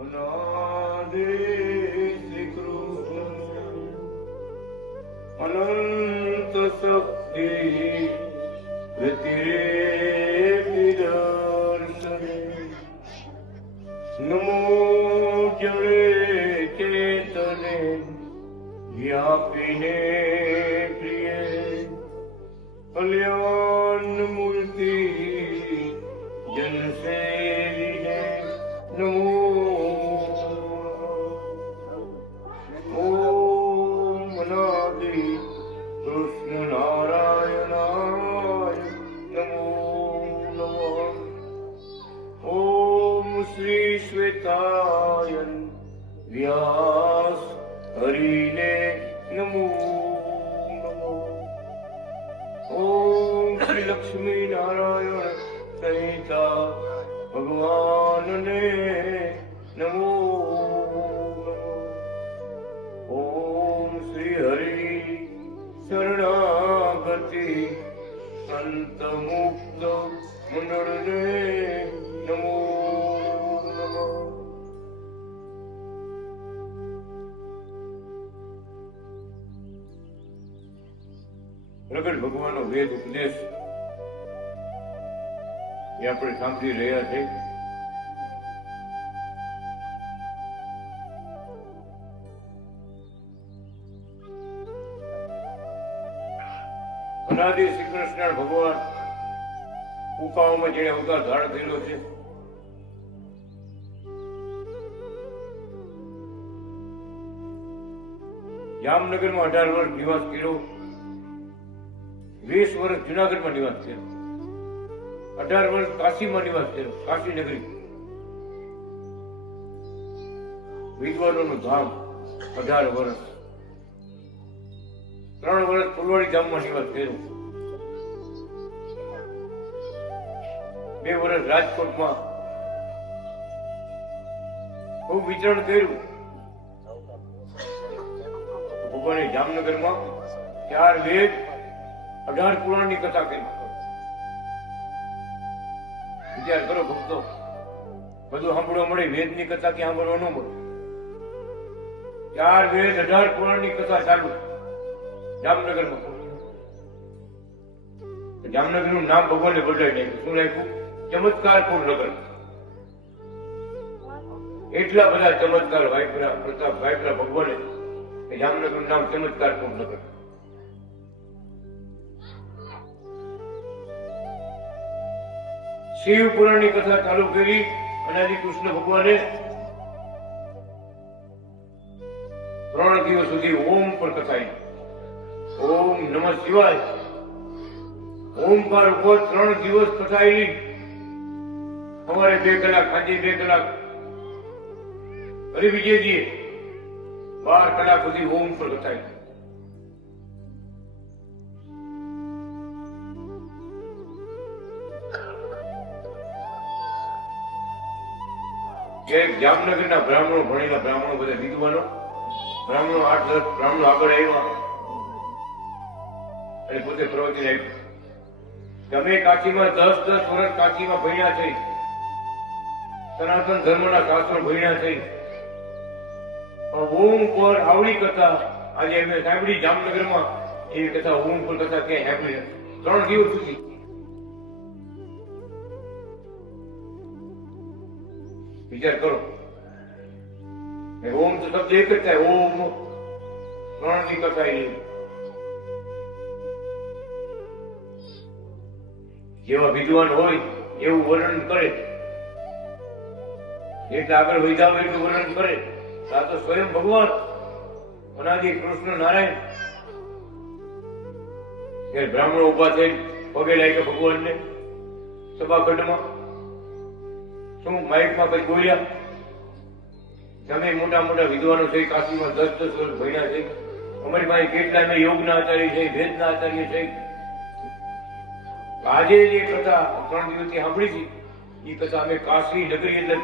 અનાદિ શ્રી કૃષ્ણ અનંત શક્તિ વ્યતિરેકદર્શને નમો જળે ચેતને વ્યાપીને પ્રિય કલ્યાણ મૂર્તિ જનસેવીને નમો ઓમ અનાદિ કૃષ્ણ નારાયણાય નમો નમઃ ઓમ શ્રી શ્વેતાયન વ્યાસ હરિને નમો નમઃ ઓમ શ્રી લક્ષ્મી નારાયણ સહિતા ભગવાનને નમો નમઃ ઓમ શ્રી હરિ શરણાગતિ સંત મુક્ત મંડળને નમો નમઃ પ્રગટ ભગવાનનો વેદ ઉપદેશ એ આપણે સાંભળી રહ્યા છે. અનાદિ શ્રી કૃષ્ણ ભગવાન ઉપાઓમાં જેને અવતાર ધારણ કર્યો છે જામનગરમાં 18 વર્ષ નિવાસ કર્યો, 20 વર્ષ જુનાગઢમાં નિવાસ કર્યો, 18 વર્ષ કાશીમાં નિવાસ કર્યો, કાશી નગરી વિદ્વાનોનું ધામ. 18 વર્ષ 3 વર્ષ ફુલવાડી ધામમાં નિવાસ કર્યો, 2 વર્ષ રાજકોટમાં ખૂબ વિચરણ કર્યું. ભગવાને જામનગરમાં 4 વેદ 18 પુરાણની કથા કરી. વિચાર કરો ભક્તો, બધું સાંભળવા મળે, વેદની કથા ક્યાં સાંભળવા ન મળે. 4 વેદ 18 પુરાણની કથા ચાલુ જામનગરમાં. જામનગરનું નામ ભગવાને બદલાઈ નાખ્યું. શું રાખ્યું? ચમત્કારપુર નગર. એટલા બધા ચમત્કાર વાપરા પ્રતાપ વાપરા ભગવાને કે જામનગરનું નામ ચમત્કારપુર નગર. શિવ પુરાણની કથા ચાલુ કરી. અનાદિ કૃષ્ણ ભગવાને 3 દિવસ સુધી ઓમ પર કથા. ઓમ નમઃ શિવાય ઓમકાર ઉપર 3 દિવસ કથા. સવારે 2 કલાક, સાંજે 2 કલાક. ફરી બીજે દીએ 12 કલાક સુધી ઓમ પર કથા. જામનગરના બ્રાહ્મણો, ભણેલા બ્રાહ્મણો, બધા વિદ્વાનો બ્રાહ્મણો, 8-10 બ્રાહ્મણો આગળ આવ્યા અને પોતે પ્રવચન આપ્યું. તમે કાશીમાં 10 વર્ષ કાશીમાં ભણ્યા છે, સનાતન ધર્મના શાસ્ત્રો ભણ્યા છે, ઓમ પર આવડી કથા આજે અમે સાંભળી. જામનગરમાં એવી કથા ઓમ પર કથા ક્યાંય સાંભળી નથી. 3 દિવસ સુધી વિચાર કરો. ઓમ તો શબ્દ એક જ થાય. ઓમ 3 ની કથા એવી. જેવા વિદ્વાન હોય એવું વર્ણન કરે, એટલે આગળ વધ્યા હોય એટલું વર્ણન કરે. આ તો સ્વયં ભગવાન અનાદિ કૃષ્ણ નારાયણ. બ્રાહ્મણો ઉભા થઈ પગે લાગ્યા ભગવાનને સભાખંડમાં. શું માઇકમાં કઈ બોલ્યા? તમે મોટા મોટા વિદ્વાનો છે, કાશીમાં 10 વર્ષ ભણ્યા છે, અમારી પાસે કેટલા અમે યોગના આચાર્ય છે, વેદના આચાર્ય છે. આજે જે કથા 3 દિવસથી સાંભળી છે એ કથા અમે કાશી નગરી, એટલે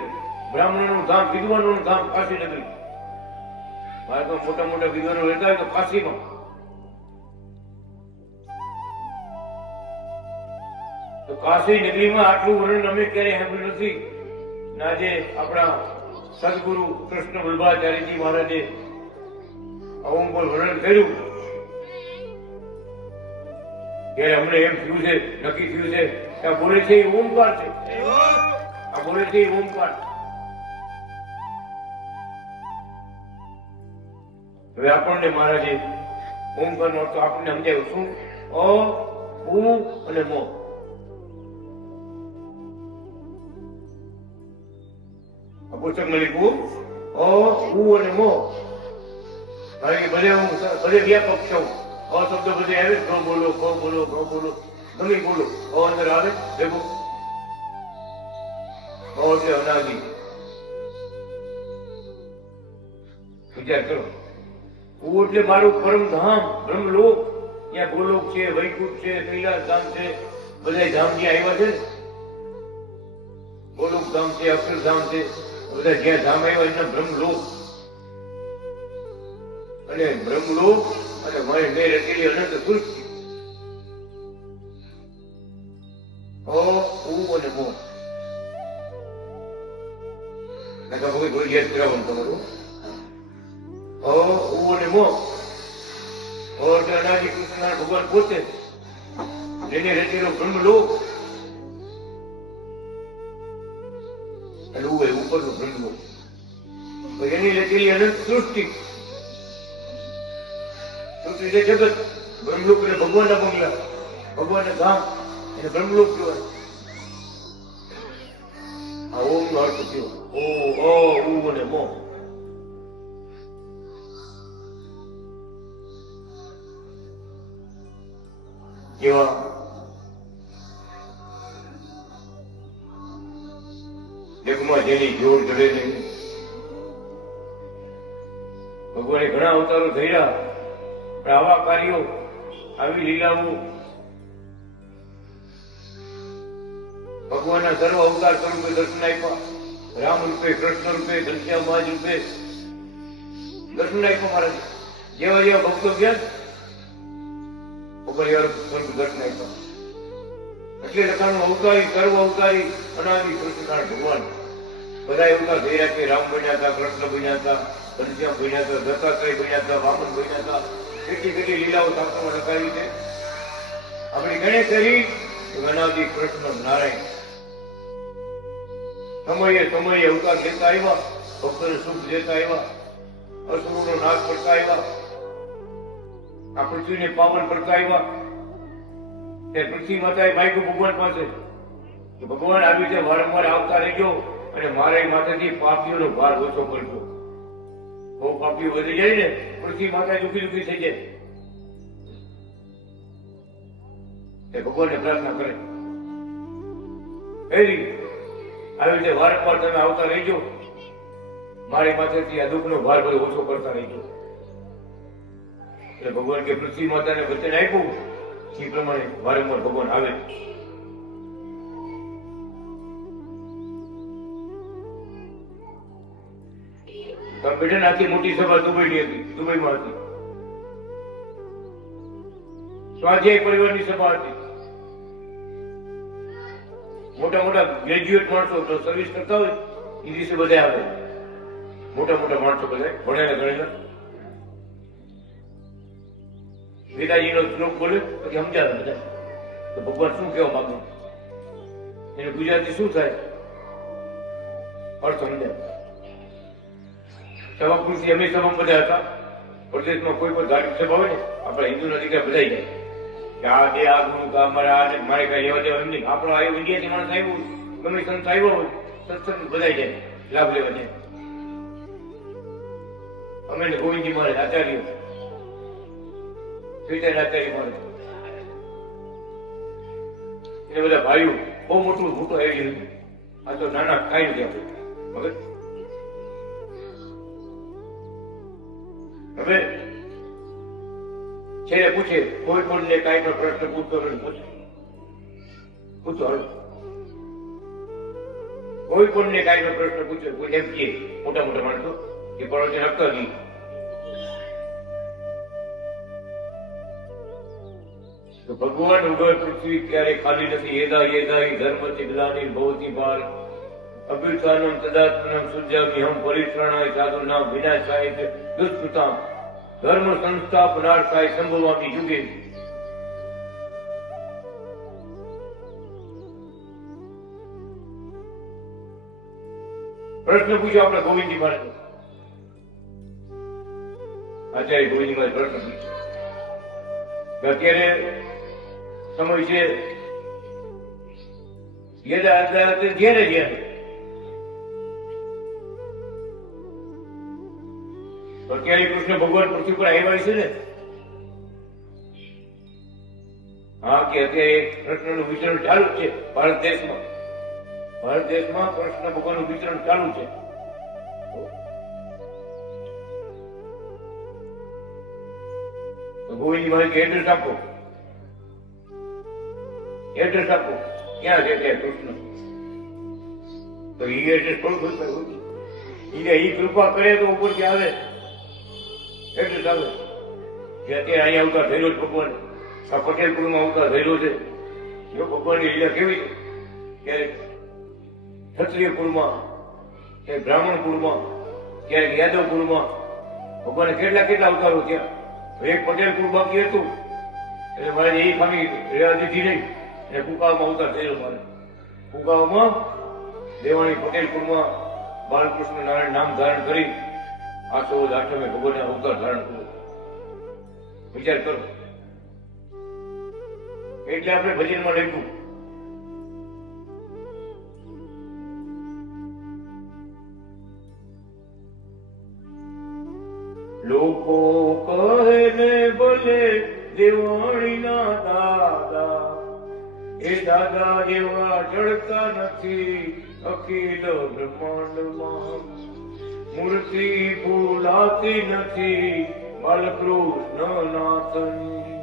બ્રાહ્મણોનું ધામ, વિદ્વાનોનું ધામ કાશી નગરી. ભારતમાં મોટા મોટા વિદ્વાનો રહેતા હોય તો કાશીમાં. તો કાશી નગરીમાં આટલું વર્ણન અમે ક્યારેય સાંભળ્યું નથી. આજે આપણા સદગુરુ કૃષ્ણ વલ્લભાચાર્યજી મહારાજે ઓમનું વર્ણન કર્યું ત્યારે અમને એમ થયું છે, નક્કી થયું છે કે આ બોલે છે એ ઓમકાર છે, આ બોલે છે એ ઓમકાર. હવે આપણને મહારાજે ઓમકારનો અર્થ આપણને સમજાવ્યું. શું? અ, ઉ અને મો. આ પુસ્તકમાં લીધું અ, ઉ અને મો. કારણ કે બધે વ્યાપક છે. અ શબ્દ બધે આવે, ગ બોલો, ક બોલો, ગ બોલો, ગમે બોલો, અ અંદર આવે ભેગું. અ છે અનાદિ. વિચાર કરો. ઉ એટલે મારું પરમધામ, બ્રહ્મલોક. ત્યાં ગોલોક છે, વૈકુંઠ છે, કૈલાસ ધામ છે, બધા ધામ જ્યાં આવ્યા છે. ગોલોક ધામ છે, અક્ષરધામ છે, બધા જ્યાં ધામ આવ્યા એના બ્રહ્મલોક. અને બ્રહ્મલોક અને મેં રચેલી અનંત સૃષ્ટિ. અ, ઉ અને મો. કોઈ યાદ કરાવવાનું તમારું. અ, ઉ અને મો. અનાદિ કૃષ્ણ ભગવાન પોતે જેને રચેલો બ્રહ્મલોક અને ઉ એ ઉપરનો બ્રહ્મલોક. એની રચેલી અનંત સૃષ્ટિ. સૃષ્ટિ છે જગત. બ્રહ્મલોક એટલે ભગવાનના બંગલા, ભગવાનના ધામ, એને બ્રહ્મલોક કહેવાય. આ ઓમ નો અર્થ થયો. ઓ, અ, ઉ અને મો. કેવા જગમાં જેની જોડ ચડે નહીં. ભગવાને ઘણા અવતારો થયા, પણ આવા કાર્યો, આવી લીલાઓ, ભગવાનના સર્વ અવતાર સ્વરૂપે દર્શન આપ્યા. રામ રૂપે, કૃષ્ણ રૂપે, ઘનશ્યામ રૂપે દર્શન આપ્યા મહારાજ. જેવા જેવા ભક્તો ગયા દર્શન આપ્યા. એટલે લખાણું અવતારી, સર્વ અવતારી, અનાદિ કૃષ્ણ ભગવાન. બધા અવતાર થઈ રહ્યા છે. રામ બન્યા હતા, કૃષ્ણ બન્યા હતા, ઘનશ્યામ બન્યા હતા, દત્તાત્રેય બન્યા હતા, વામન બન્યા હતા. કેટલી કેટલી લીલાઓ શાસ્ત્રોમાં લખાવી છે. આપણી ગણેશ કરી અનાદિ કૃષ્ણ નારાયણ સમયે સમયે અવતાર લેતા આવ્યા, ભક્તોને સુખ દેતા આવ્યા, અસુરોનો નાશ કરતા આવ્યા, આ પૃથ્વીને પાવન કરતા આવ્યા. ત્યારે પૃથ્વી માતાએ માગ્યું ભગવાન પાસે કે ભગવાન આવી રીતે વારંવાર આવતા રહેજો અને મારા માથેથી પાપીઓનો ભાર ઓછો કરજો. બહુ પાપીઓ વધી જાય ને, પૃથ્વી માતા દુખી દુખી થઈ જાય. એ ભગવાનને પ્રાર્થના કરે આવી રીતે વારંવાર તમે આવતા રહેજો, મારી માથેથી આ દુઃખનો ભાર બધો ઓછો કરતા રહેજો. એટલે ભગવાન કે પૃથ્વી માતાને વચન આપ્યું એ પ્રમાણે વારંવાર ભગવાન આવે. બેઠા આથી મોટી સભા દુબઈની હતી, દુબઈમાં હતી. સ્વાધ્યાય પરિવારની સભા હતી. મોટા મોટા ગ્રેજ્યુએટ માણસો સર્વિસ કરતા હોય એ દિવસે બધા આવે. મોટા મોટા માણસો બધા ભણેલા ગણેલા. વેદાજીનો શ્લોક બોલે પછી સમજાવે બધા તો ભગવાન શું કહેવા માંગે, એને ગુજરાતી શું થાય અર્થ સમજાય. સભા પુરુષ અમે સભામાં બધા હતા. પ્રદેશમાં કોઈ પણ ધાર્મિક સભા હોય ને, આપણા હિન્દુના દીકરા બધા જાય કે આ દે આ ગુરુ કા મારા મારે કઈ લેવા દેવા એમ નહીં. આપણો આવ્યો ઇન્ડિયાથી માણસ આવ્યું, ગમે સંત આવ્યો હોય સત્સંગ બધા જાય, લાભ લેવા જાય. અમે ને ગોવિંદજી મારે આચાર્ય આચાર્ય મારે એને બધા ભાઈઓ બહુ મોટું મોટું આવી ગયું. આ તો નાના કાંઈ નથી આપણે મગજ. હવે છેલ્લે પૂછે કોઈ કોઈને કાંઈ પણ પ્રશ્ન પૂછતો પૂછો હાલો. કોઈ કોઈને કાંઈ પણ પ્રશ્ન પૂછે કોઈ એમ કહે મોટા મોટા માણસો કે પણ રખતા નહીં. તો ભગવાન ઉગર પૃથ્વી ક્યારે ખાલી નથી. એદા એદા ધર્મ ચિગલાની ભવતી બાર અભ્યુત્થાનમ તદાત્મનમ સુજામિહમ પરિત્રાણાય સાધુનામ વિનાશાય ચ દુષ્કૃતામ ધર્મ સંસ્થાપનાર્થાય સંભવામિ યુગે. પ્રશ્ન પૂછ્યો આપણે ગોવિંદજી મહારાજ, આચાર્ય ગોવિંદજી મહારાજ પ્રશ્ન પૂછ્યો કે અત્યારે સમય છે ઘેરે ઘેરે અત્યારે કૃષ્ણ ભગવાન પૃથ્વી પર આવ્યા છે ને. હા, કે અત્યારે કૃષ્ણનું વિચરણ ચાલુ છે ભારત દેશમાં. ભારત દેશમાં કૃષ્ણ ભગવાનનું વિચરણ ચાલુ છે. ગોવિંદજી મહારાજ કે એડ્રેસ આપો, એડ્રેસ આપો, ક્યાં છે ત્યાં કૃષ્ણ? તો એ એડ્રેસ થોડું એ કૃપા કરે તો ઉપરથી આવે એડ્રેસ આવે કે અત્યારે અહીંયા અવતાર થયેલો છે ભગવાન, આ પટેલપુરમાં અવતાર થયેલો છે. જો ભગવાનની લીલા કેવી છે, ક્યારેક ક્ષત્રિય કુળમાં, ક્યારેક બ્રાહ્મણ કુળમાં, ક્યારેક યાદવ કુળમાં ભગવાને કેટલા કેટલા અવતારો થયા. એક પટેલ કુળ બાકી હતું એટલે મારે એ ખામી રેવા દીધી નહીં. અને કુકાવામાં અવતાર થયેલો મારે. કુકાવામાં દેવાણી પટેલ કુળમાં બાલકૃષ્ણ નારાયણ નામ ધારણ કરી 808 ભગવાનને અવતાર ધારણ કર્યો. વિચાર કરો. એટલે આપણે ભજનમાં લખ્યું લોકો કહે ને ભલે દેવાણીના દાદા, એ દાદા એવા જડતા નથી અખિલ બ્રહ્માંડમાં. મૂર્તિ ભૂલાતી નથી બાલકૃષ્ણ નાથની,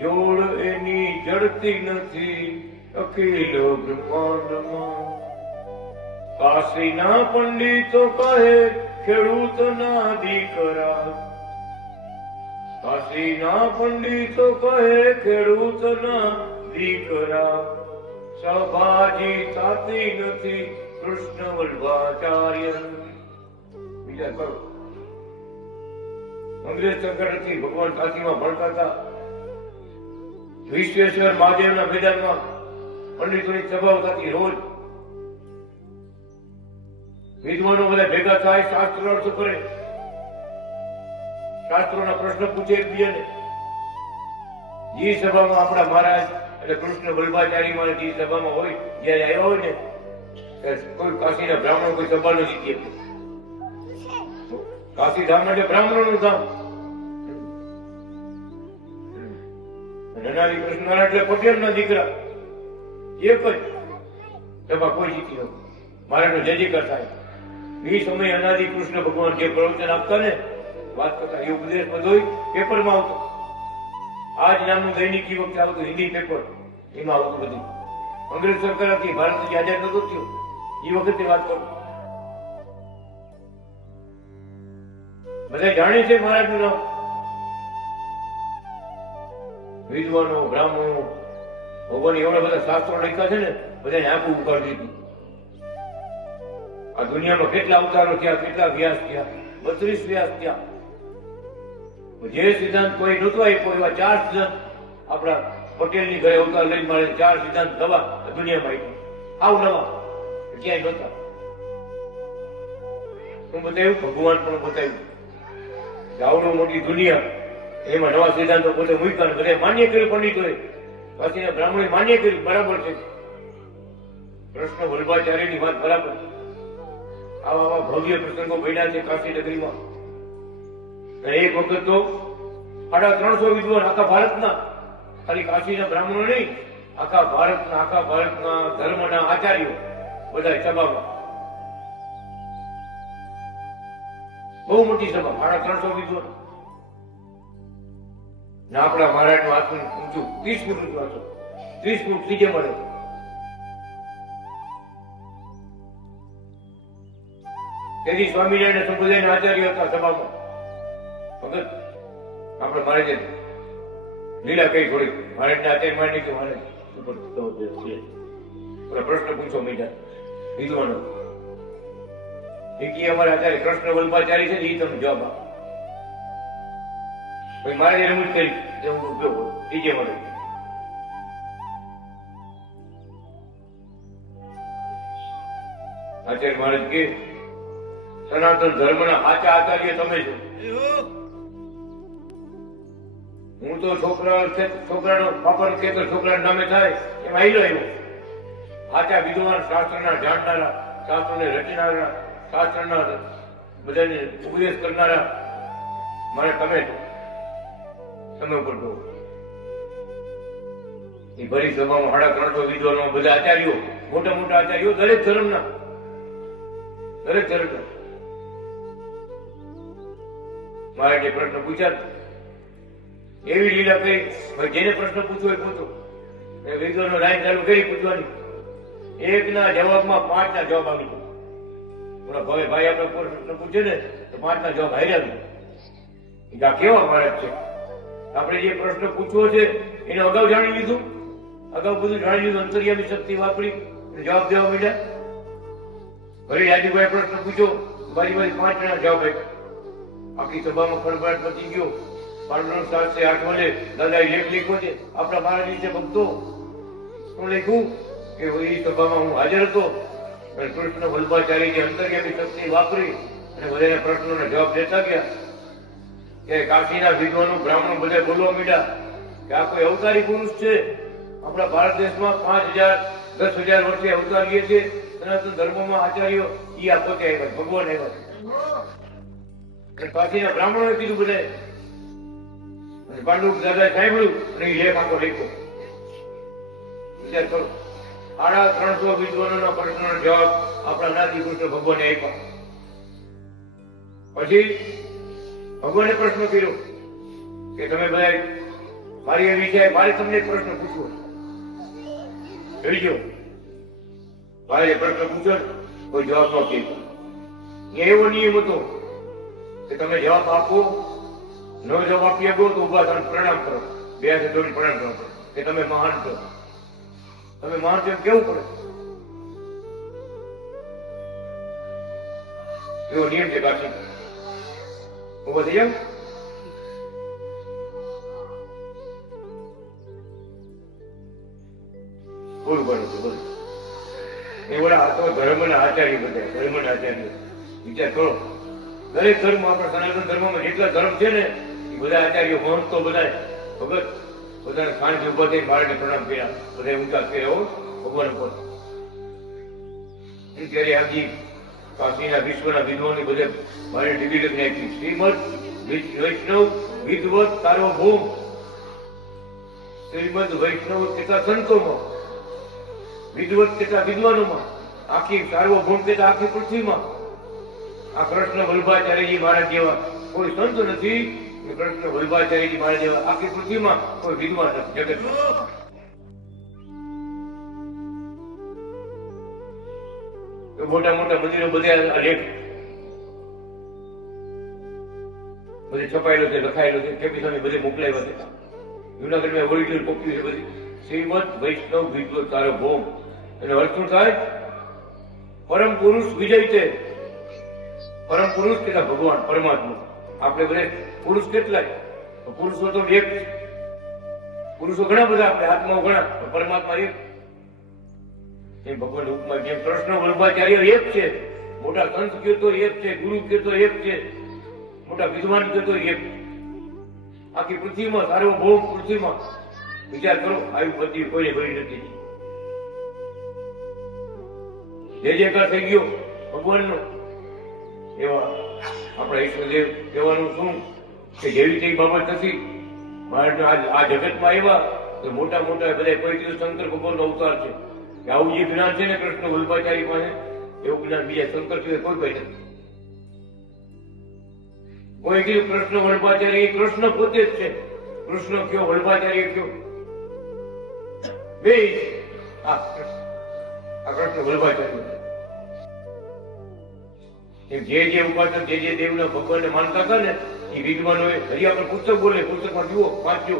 જોડ એની જડતી નથી અખિલ બ્રહ્માંડમાં. કાશીના પંડિતો કહે ખેડૂતના દીકરા, કાશીના પંડિતો કહે ખેડૂતના દીકરા. સભાજી થાતી નથી કૃષ્ણ વલ્ભાચાર્ય. વિચાર કરો. અંગ્રેજ સંકટથી ભગવાન કાશીમાં ભણતા હતા. વિશ્વેશ્વર મહાદેવના મેદાનમાં પંડિતોની સભાઓ થતી રોજ. વિદ્વાનો બધા ભેગા થાય, શાસ્ત્રો અર્થ કરે, શાસ્ત્રોના પ્રશ્ન પૂછે એકબીજાને. જે સભામાં આપણા મહારાજ એટલે કૃષ્ણ વલ્ભાચાર્ય મહારાજ જે સભામાં હોય, જયારે આવ્યા હોય ને, કોઈ કાશીના બ્રાહ્મણો કોઈ સભા નથી જીતી. કાશી ધામ એટલે બ્રાહ્મણોનું ધામ. નનારી કૃષ્ણ નારાયણ એટલે પટેલના દીકરા. એક જ સભા કોઈ જીતી નથી. મારાનો જય જયકાર થાય. એ સમયે અનાદિ કૃષ્ણ ભગવાન જે પ્રવચન આપતા ને, વાત કરતા, એ ઉપદેશ બધો પેપરમાં આવતો. આજ નામનું દૈનિક એ વખતે આવતું હિન્દી પેપર, એમાં આવતું બધું. અંગ્રેજ સરકારથી ભારત આઝાદ નતો થયો એ વખતે વાત કરું. બધા જાણે છે મહારાજનું નામ. વિદ્વાનો, બ્રાહ્મણો, ભગવાન એવડા બધા શાસ્ત્રો લખ્યા છે ને, બધાને આંખું ઉગાડી દીધું. આ દુનિયામાં કેટલા અવતારો થયા, કેટલા વ્યાસ થયા, 32 વ્યાસ થયા. જે સિદ્ધાંત કોઈ નહોતો આપ્યો એવા 4 સિદ્ધાંત આપણા પટેલની ઘરે અવતાર લઈ મારે 4 સિદ્ધાંત નવા દુનિયામાં આપ્યા. આવ નવા ક્યાંય નહોતા. હું બતાવ્યું, ભગવાન પણ બતાવ્યું. આવડો મોટી દુનિયા, એમાં નવા સિદ્ધાંતો પોતે મૂક્યા, બધા માન્ય કર્યું. પંડિતોએ, પાછીના બ્રાહ્મણોએ માન્ય કર્યું. બરાબર છે, કૃષ્ણ વલ્ભાચાર્યની વાત બરાબર. આવા ભવ્ય પ્રસંગો બન્યા છે કાશી નગરીમાં. એક વખત તો 350 વિદ્વાન આખા ભારતના, ખાલી કાશીના બ્રાહ્મણો નહીં, આખા ભારતના ધર્મના આચાર્યો બધા સભામાં. બહુ મોટી સભા, 350 વિદ્વાન. ને આપણા મહારાજનું આસન ઊંચું 30 ફૂટ ઊંચું આસન, 30 ફૂટ ત્રીજે મળે. તેથી સ્વામિનારાયણ સંપ્રદાયના આચાર્ય હતા સભામાં. ભગત આપણે મહારાજે લીલા કઈ થોડી મહારાજને આચાર્ય માની કે મહારાજ પ્રશ્ન પૂછો મીઠા. વિદ્વાનો એ અમારે અત્યારે કૃષ્ણ વલ્ભાચારી છે ને એ તમે જવાબ આપો. ભાઈ મારે રમૂજ કરી હું ઉપયોગ બીજે મળે આચાર્ય મહારાજ કે સનાતન ધર્મના આચા આચાર્ય તમે છો. હું તો છોકરાનો પાપડ ખેતર છોકરાના નામે થાય એમ આયલો આવ્યો. આચા વિદ્વાન શાસ્ત્રના જાણનારા, શાસ્ત્રોને રચનારા, શાસ્ત્રના બધાને ઉપદેશ કરનારા મારે તમે ઉપર કહો. એ ભરી સભામાં 350 વિદ્વાનો બધા આચાર્યો, મોટા મોટા આચાર્યો, દરેક ધર્મના મારે જે પ્રશ્ન પૂછ્યા એવી લીલા કરી જેને પ્રશ્ન પૂછવો એ પૂછો. વિદ્વાનો લાઈન ચાલુ કરી પૂછવાની. એકના જવાબમાં 5ના જવાબ આવી ગયો. ભવે ભાઈ આપણે પ્રશ્ન પૂછે ને તો 5ના જવાબ હાર્યા. આ કેવા મહારાજ છે? આપણે જે પ્રશ્ન પૂછવો છે એને અગાઉ જાણી લીધું, અગાઉ બધું જાણી લીધું, અંતર્યામી શક્તિ વાપરી જવાબ દેવા માંડ્યા. ફરી રાજુભાઈ પ્રશ્ન પૂછો, બારી 5 જણા જવાબ આપ્યા. આખી સભામાં ખળભળાટ મચી ગયો. પાંડુરંગ 708 વડે દાદાએ લેખ લખ્યો છે આપણા મહારાજ વિશે ભક્તો. શું લખ્યું કે એ સભામાં હું હાજર હતો અને કૃષ્ણ વલ્ભાચારી જે અંતર્યામી શક્તિ વાપરી અને બધાના પ્રશ્નોના જવાબ દેતા ગયા કે કાશીના વિદ્વાનો બ્રાહ્મણો બધા બોલવા માંડ્યા કે આ કોઈ અવતારી પુરુષ છે. આપણા ભારત દેશમાં 5000 10,000 વર્ષે અવતારીએ છે. સનાતન ધર્મમાં આચાર્યો ઈ આ પોતે આવ્યા, ભગવાન આવ્યા. કાશીના બ્રાહ્મણોએ કીધું બધા અને પાંડુ દાદા સાંભળ્યું અને એ લેખ આખો લખ્યો. વિચાર કરો, 350 વિદ્વાનોના પ્રશ્નોનો જવાબ આપણા નાદી કૃષ્ણ ભગવાને આપ્યા. પછી ભગવાને પ્રશ્ન કર્યો કે તમે બધા મારી એ વિષય મારે તમને એક પ્રશ્ન પૂછવો જોઈજો. મારે પ્રશ્ન પૂછો કોઈ જવાબ ન કીધો. એવો નિયમ હતો કે તમે જવાબ આપો, ન જવાબ આપી આપો તો ઉભા થઈને પ્રણામ કરો, 2 હાથે દોડી પ્રણામ કરો કે તમે મહાન છો. તમે મહાન છો એમ કેવું પડે? એવો નિયમ છે કાશી. ઉભો થઈ જાવ. બોલું બોલું બોલું એ બધા આ તો ધર્મના આચાર્ય બધા ધર્મના આચાર્ય. વિચાર કરો, દરેક ધર્મ આપણા સનાતન ધર્મમાં જેટલા ધર્મ છે ને એ બધા આચાર્યો મહંતો બધા ભગત બધાને શાંતિ ઉભા થઈ બાળને પ્રણામ કર્યા, બધા ઊંચા કર્યા ભગવાન ઉપર. ત્યારે આજી કાશીના વિશ્વના વિદ્વાનોની બધે મારે ડિગ્રી લખી નાખી. શ્રીમદ વૈષ્ણવ વિદ્વત સાર્વભૌમ. શ્રીમદ વૈષ્ણવ કેટલા સંતોમાં, વિદ્વત કેટલા વિદ્વાનોમાં, આખી સાર્વભૌમ કેટલા આખી પૃથ્વીમાં. આ કૃષ્ણ વલ્ભાચાર્યજી મહારાજ જેવા કોઈ સંત નથી. કૃષ્ણ વલ્ભાચાર્યજી મહારાજ જેવા આખી પૃથ્વીમાં કોઈ વિદ્વાન નથી જગતમાં. મોટા મોટા મંદિરો બધા લેખ બધે છપાયેલો છે, લખાયેલો છે, કેપી સામે બધે મોકલાવ્યા છે. જુનાગઢમાં ઓરિજિનલ કોપી છે બધી. શ્રીમદ વૈષ્ણવ વિદ્વત સાર્વભૌમ એનો અર્થ શું થાય? પરમ પુરુષ વિજય છે. પરમ પુરુષ કેટલા? ભગવાન પરમાત્મા. આપણે બધે પુરુષ કેટલાય? પુરુષો તો એક, પુરુષો ઘણા બધા, આપણે આત્માઓ ઘણા, પરમાત્મા એક. એ ભગવાન ઉપમા જેમ કૃષ્ણ વલ્ભાચાર્ય એક છે, મોટા સંત કયો તો એક છે, ગુરુ કયો તો એક છે, મોટા વિદ્વાન કયો તો એક. આખી પૃથ્વીમાં સાર્વભૌમ પૃથ્વીમાં વિચાર કરો, આવી બધી કોઈ ભરી નથી. જે જેકાર થઈ ગયો ભગવાનનો. એવા આપણા ઈશ્વરદેવ કહેવાનું શું કે જેવી તે બાબત નથી. મહારાજ આ જગતમાં એવા તો મોટા મોટા બધા કોઈ કીધું શંકર ભગવાનનો અવતાર છે. આવું જે જ્ઞાન છે ને કૃષ્ણ વલ્ભાચારી પાસે, એવું જ્ઞાન બીજા શંકર સિવાય કોઈ ભાઈ નથી. કોઈ કીધું કૃષ્ણ વલ્ભાચારી, કૃષ્ણ પોતે જ છે. કૃષ્ણ કયો, વલ્ભાચાર્ય કયો, બે આ કૃષ્ણ વલ્ભાચાર્ય. જે ઉપાસક જે દેવના ભગવાનને માનતા હતા ને એ વિદ્વાનોએ હજી આપણે પુસ્તક બોલે, પુસ્તકમાં જુઓ, વાંચજો.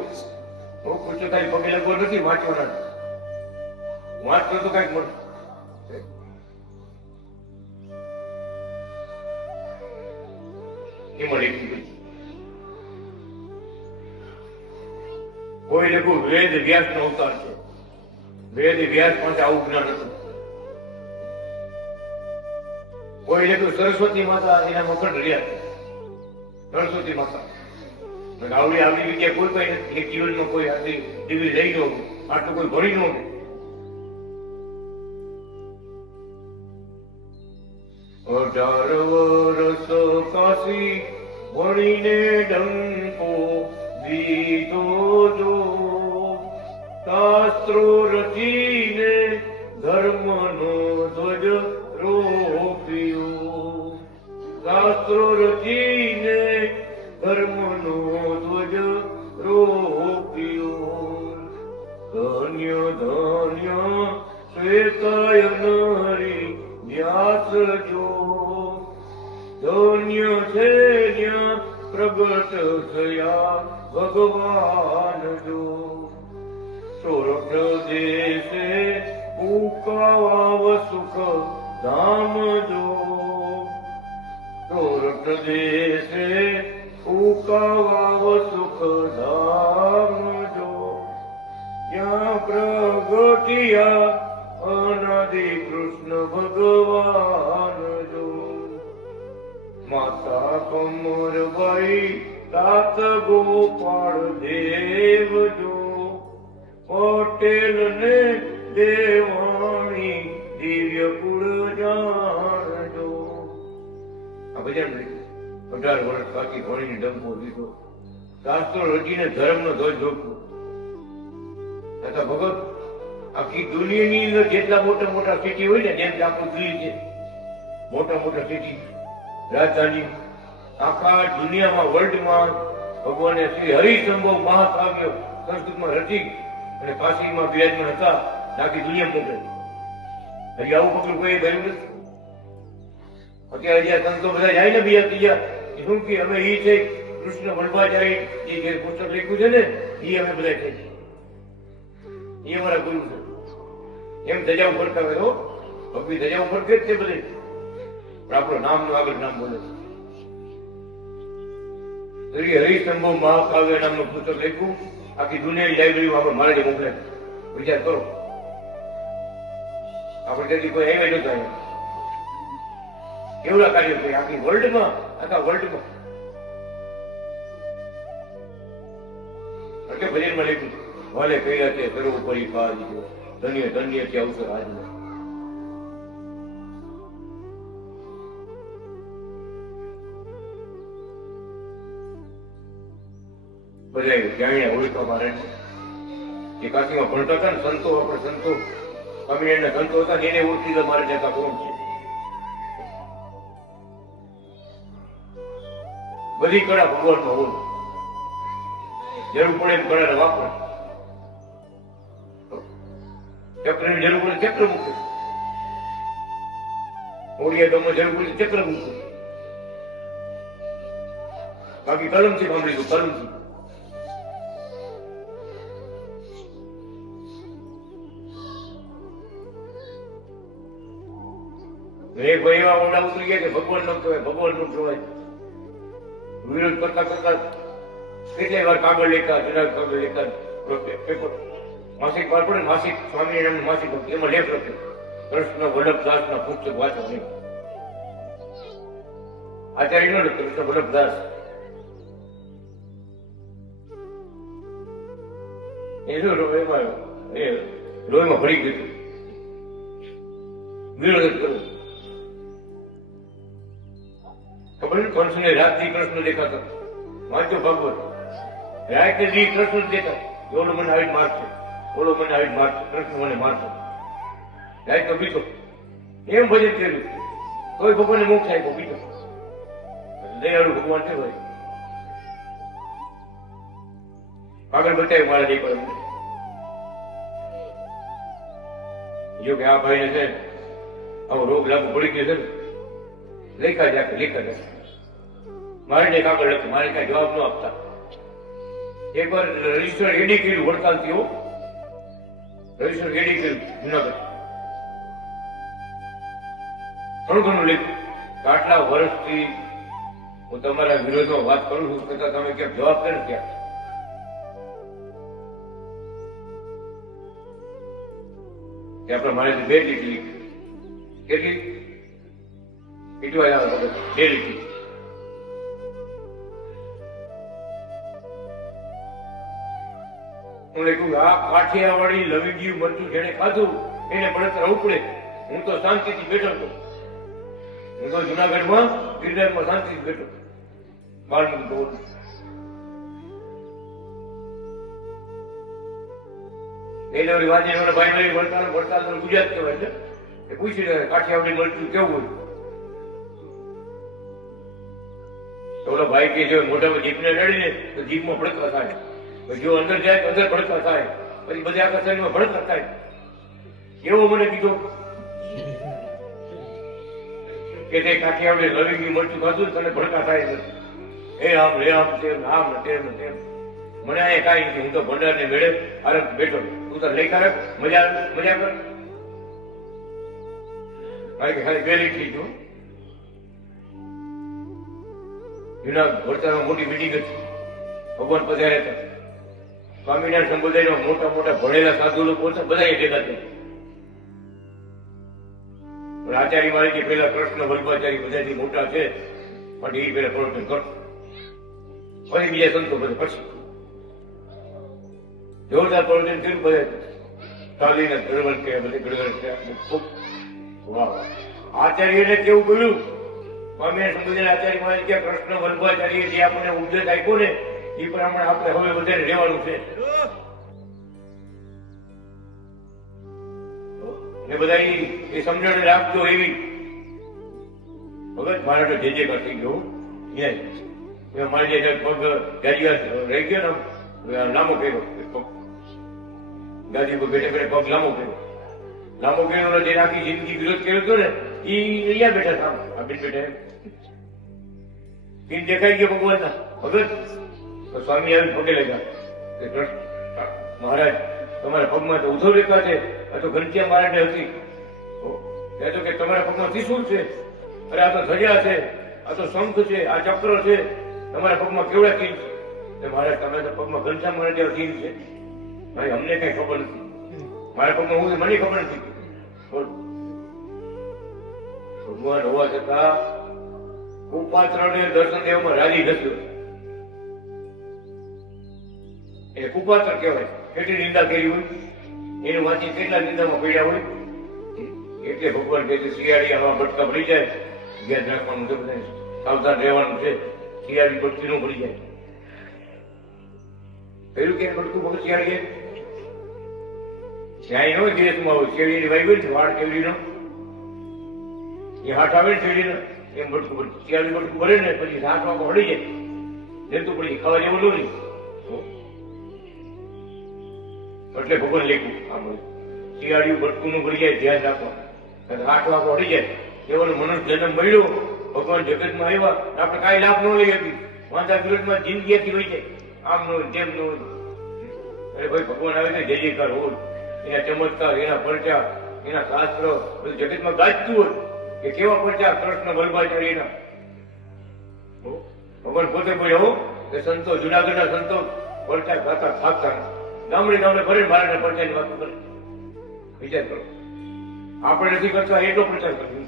હું પુસ્તક ખાલી પગે લગવો નથી, વાંચવાના. વાંચતો તો કઈક મળે. એમાં લખ્યું છે. કોઈ લખ્યું વેદ વ્યાસ નો અવતાર છે. વેદ વ્યાસ પાસે આવું જ્ઞાન હતું. કોઈ લખ્યું સરસ્વતી માતા એના મખણ રહ્યા છે. સરસ્વતી માતા આવડી વિદ્યા કોઈ કઈ નથી. એક જીવનમાં કોઈ આટલી ડિગ્રી લઈ ગયો, આટલું કોઈ ભણી નહોતું. અઢાર વર્ષ કાશી ભણીને ડંકો દીધો જો, શાસ્ત્રો રચીને ધર્મનો ધ્વજ રોપ્યો. શાસ્ત્રો રચીને ધર્મનો ધ્વજ રોપ્યો. ધન્ય ધન્ય શ્વેતાયન હરિ વ્યાસ જો, ધન્ય છે જ્યાં પ્રગટ થયા ભગવાન જો. સોરઠ દેશે પુકાવ સુખ ધામ જો, સોરઠ દેશે પુકાવ સુખ ધામ જો. ત્યાં પ્રગટિયા અનાદિ કૃષ્ણ ભગવાન જો. માતા કમરબાઈ તાત ગોપાળ દેવ જો, પટેલ ને દેવાણી દિવ્ય કુળ જાણજો. આ ભજન 18 વર્ષ બાકી ભણીને ડંકો દીધો, શાસ્ત્રો રચીને ધર્મનો ધ્વજ રોપ્યો. તથા ભગત આખી દુનિયાની અંદર જેટલા મોટા મોટા સિટી હોય ને, જેમ કે આપણું દિલ્હી છે, મોટા મોટા સિટી રાજધાની, આખા દુનિયામાં વર્લ્ડમાં ભગવાને શ્રી હરિસંભવ મહાકાવ્ય સંસ્કૃતમાં રચી અને કાશીમાં બિરાજમાન હતા. આખી દુનિયા મોકલે. હજી આવું પગલું કોઈ ગયું નથી. અત્યારે જ્યાં સંતો બધા જાય ને બીજા ત્રીજા, શું કે અમે ઈ છે કૃષ્ણ વલ્લભાચારી જે પુસ્તક લખ્યું છે ને, એ અમે બધા થઈ છીએ, એ અમારા ગુરુ છે. એમ ધજા ઉપર કરે તો ભગવી ધજા ઉપર કે છે બધે, પણ આપણું નામનું આગળ નામ બોલે છે. શ્રી હરિસંભવ મહાકાવ્ય નામનું પુસ્તક લખ્યું, આખી દુનિયાની લાઇબ્રેરીમાં આપણે મારે મોકલે. વિચાર કરો, આપણે તેથી કોઈ એમ નતા કેવડા કાર્ય છે આખી વર્લ્ડમાં, આખા વર્લ્ડમાં. ભજનમાં લખ્યું, વાલે કહ્યા છે સર્વોપરી કાજ જો, ધન્ય ધન્ય છે અવસર આજનો. બધા જાણ્યા ઓળખવા મારે જે કાશીમાં ભણતા હતા ને સંતો, આપણે સંતો સ્વામિનારાયણ સંતો હતા ને એને ઓળખી તો મારે જતા કોણ છે. બધી કળા ભગવાનમાં હોય, જરૂર પડે એમ કળાને વાપરે. ચક્રની જરૂર પડે ચક્ર મૂકે, ઓડિયા ગામમાં જરૂર પડે ચક્ર મૂકે. બાકી કલમથી સાંભળી દઉં, કલમથી. એક ભાઈ એવા ઓરડા ઉતરી ગયા કે ભગવાન નો કહેવાય, ભગવાન નું કહેવાય. વિરોધ કરતા કરતા કેટલી વાર કાગળ લેખા, જુદા કાગળ લેખા, પેપર માસિક વાર પડે, માસિક સ્વામિનારાયણ માસિક એમાં લેખ લખ્યો, કૃષ્ણ વલ્લભદાસ ના પુસ્તક વાંચો નહીં. આચાર્ય નો કૃષ્ણ વલ્લભદાસ એ શું લોહીમાં ભરી ગયું. વિરોધ કર્યો. ખબર કંસને રાતથી કૃષ્ણ દેખાતો, વાંચો ભાગવત. રાતે દી કૃષ્ણ દેખા, ઓલો મને આવી મારશે, ઓલો મને આવી મારશે, કૃષ્ણ મને મારશે. રાત તો બીજો એમ ભજન કર્યું, કોઈ ભગવાનને મોક્ષ આપ્યો બીજો. દયાળુ ભગવાન છે ભાઈ. આગળ બતાવ્યું મારા નહીં પડે. જો કે આ ભાઈને છે આવો રોગ લાગુ પડી ગયો છે ને, લેખા જાય લેખા જાય. મારે ને કાગળ લખ્યું, મારે કઈ જવાબ ન આપતા. એકવાર રજીસ્ટર રેડી કર્યું, વડતાલ થયો રજીસ્ટર રેડી કર્યું જુનાગઢ. થોડું ઘણું લખ્યું, આટલા વર્ષથી હું તમારા વિરોધમાં વાત કરું છું છતાં તમે કેમ જવાબ કરે ક્યાં? આપણે મારે બે લીટી કેટલી પીટવા જાવ બે લીટી. હું કહું આ કાઠિયાવાડી લવિંગી મરચું જેને ખાધું એને બળતરા ઉપડે. હું તો શાંતિથી બેઠો હતો. હું તો જુનાગઢમાં ગિરનારમાં શાંતિથી બેઠો બાળમુખ બોલ. એટલે ઓલી વાત એના ભાઈ વડતાલ ગુજરાત કહેવાય છે એ પૂછી રહ્યા કાઠિયાવાડી મરચું કેવું હોય. તો ઓલો ભાઈ કે જો મોઢામાં જીભને નડીને તો જીભમાં ભડકા થાય, જો અંદર જાય તો અંદર ભડકા થાય, પછી બધા આખા શરીરમાં ભડકા થાય. એવો મને કીધો કે તે કાઠિયાવાડી લવિંગી મરચું ખાધું તને ભડકા થાય છે. એ આમ રે આમ તેમ આમ ને તેમ ને તેમ. મને અહીંયા કાંઈ નથી. હું તો ભંડાર ને મેળે આરમ બેઠો. તું તો લઈ કારક મજા કર. ખાલી બે લીટી છું. જૂના વડતાલમાં મોટી મીટિંગ હતી. ભગવાન પધાર્યા હતા. સ્વામિનારાયણ સંપ્રદાયના મોટા મોટા ભણેલા સાધુ લોકો હતા, બધા ભેગા થયા. પણ આચાર્ય મારી કે પેલા કૃષ્ણ વલ્લભાચાર્ય બધાથી મોટા છે માટે એ પેલા પ્રવચન કરો, પછી બીજા સંતો બધે પછી જોરદાર પ્રવચન કર્યું. બધા ચાલીને ગડબડ કે બધે ગડબડ કે ખૂબ વાહ. આચાર્યને કેવું બોલ્યું સ્વામિનારાયણ સંપ્રદાયના આચાર્ય મારી કે કૃષ્ણ વલ્લભાચાર્ય જે આપણને ઉપદેશ આપ્યો ને એ પ્રમાણે આપણે હવે વધારે રહેવાનું છે. એ બધા એ સમજણ રાખજો એવી. ભગત મારે તો જે કરતી ગયું મારે જે પગ ગાડી રહી ગયો ને લાંબો કર્યો ગાદી પર બેઠે બેઠે પગ લાંબો કર્યો જે આખી જિંદગી વિરોધ કર્યો હતો ને એ અહીંયા બેઠા હતા. આપી બેઠા પીન દેખાઈ ગયો ભગવાનના ભગત. તો સ્વામી આવી પગે લાગ્યા મહારાજ તમારા પગમાં તો ઉધો રેખા છે, આ તો ઘનશ્યામ મહારાજ હતી. તો કે તમારા પગમાં ત્રિશૂળ છે, અરે આ તો ધજા છે, આ તો શંખ છે, આ ચક્ર છે, તમારા પગમાં કેવડા તીર છે. મહારાજ તમે તો પગમાં ઘનશ્યામ મહારાજ જેવા તીર છે. ભાઈ અમને કઈ ખબર નથી. મારા પગમાં હું મને ખબર નથી. ભગવાન હોવા છતાં કુપાત્રને દર્શન દેવામાં રાજી નથી. એટલે કુપાત્ર કહેવાય. કેટલી નિંદા કરી હોય એનું વાંચી કેટલા નિંદામાં પડ્યા હોય. એટલે ભગવાન કહે છે શિયાળી આવા બટકા પડી જાય યાદ રાખવાનું છે, બધા સાવધાન રહેવાનું છે. શિયાળી બટકી નો પડી જાય. પેલું કે બટકું ભગત શિયાળી ક્યાંય હોય દેશમાં હોય શેરડીની વાઈ હોય ને વાળ કેવડીનો એ હાથ આવે ને શેરડીનો એમ બટકું પડે. શિયાળી બટકું ભરે ને પછી હાથ વાંકો હળી જાય જતું પડી ખાવા જેવું નહીં. એટલે ભગવાન લેખું આમ શિયાળીયું બટકું નું ભરી જાય ધ્યાન રાખવા. હાથ વાંકો હળી જાય એવો મનુષ્ય જન્મ મળ્યો. ભગવાન જગતમાં આવ્યા આપણે કાંઈ લાભ ન લઈ હતી. વાંધા વિરોધમાં જિંદગીથી હોય જાય આમ ન હોય તેમ ન હોય. અરે ભાઈ ભગવાન આવે ને જય જયકાર હોય એના ચમત્કાર એના પરચા એના શાસ્ત્ર બધું જગતમાં ગાજતું હોય કે કેવા પરચા કૃષ્ણ વલ્લભાચાર્યના. ભગવાન પોતે બોલ્યો કે સંતો જુનાગઢના સંતો પરચા ગાતા થાકતા ગામડે ગામડે ભરે મારા પરચાની વાતો કરે. વિચાર કરો આપણે નથી કરતા એટલો પ્રચાર કર્યો.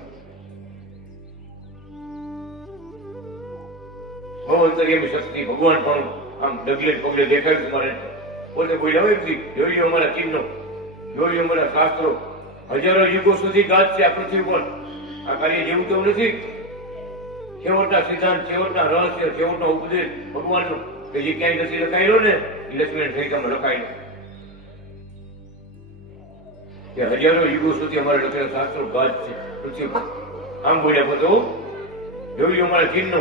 બહુ અંતર્યામી શક્તિ ભગવાન પણ આમ ડગલે પગલે દેખાયું મારે પોતે બોલ્યા હોય જોયું અમારા ચિહ્નો જોયું અમારા શાસ્ત્રો હજારો યુગો સુધી ગાજ છે આ પૃથ્વી પર. આ કાર્ય જેવું તેવું નથી. છેવટના સિદ્ધાંત છેવટના રહસ્ય છેવટનો ઉપદેશ ભગવાનનો કે જે ક્યાંય નથી લખાયેલો ને એ લક્ષ્મીનારાયણ સંહિતામાં લખાયેલો કે હજારો યુગો સુધી અમારા લખેલા શાસ્ત્રો ગાજ છે પૃથ્વી પર. આમ બોલ્યા બધો જોયું અમારા ચિહ્નો.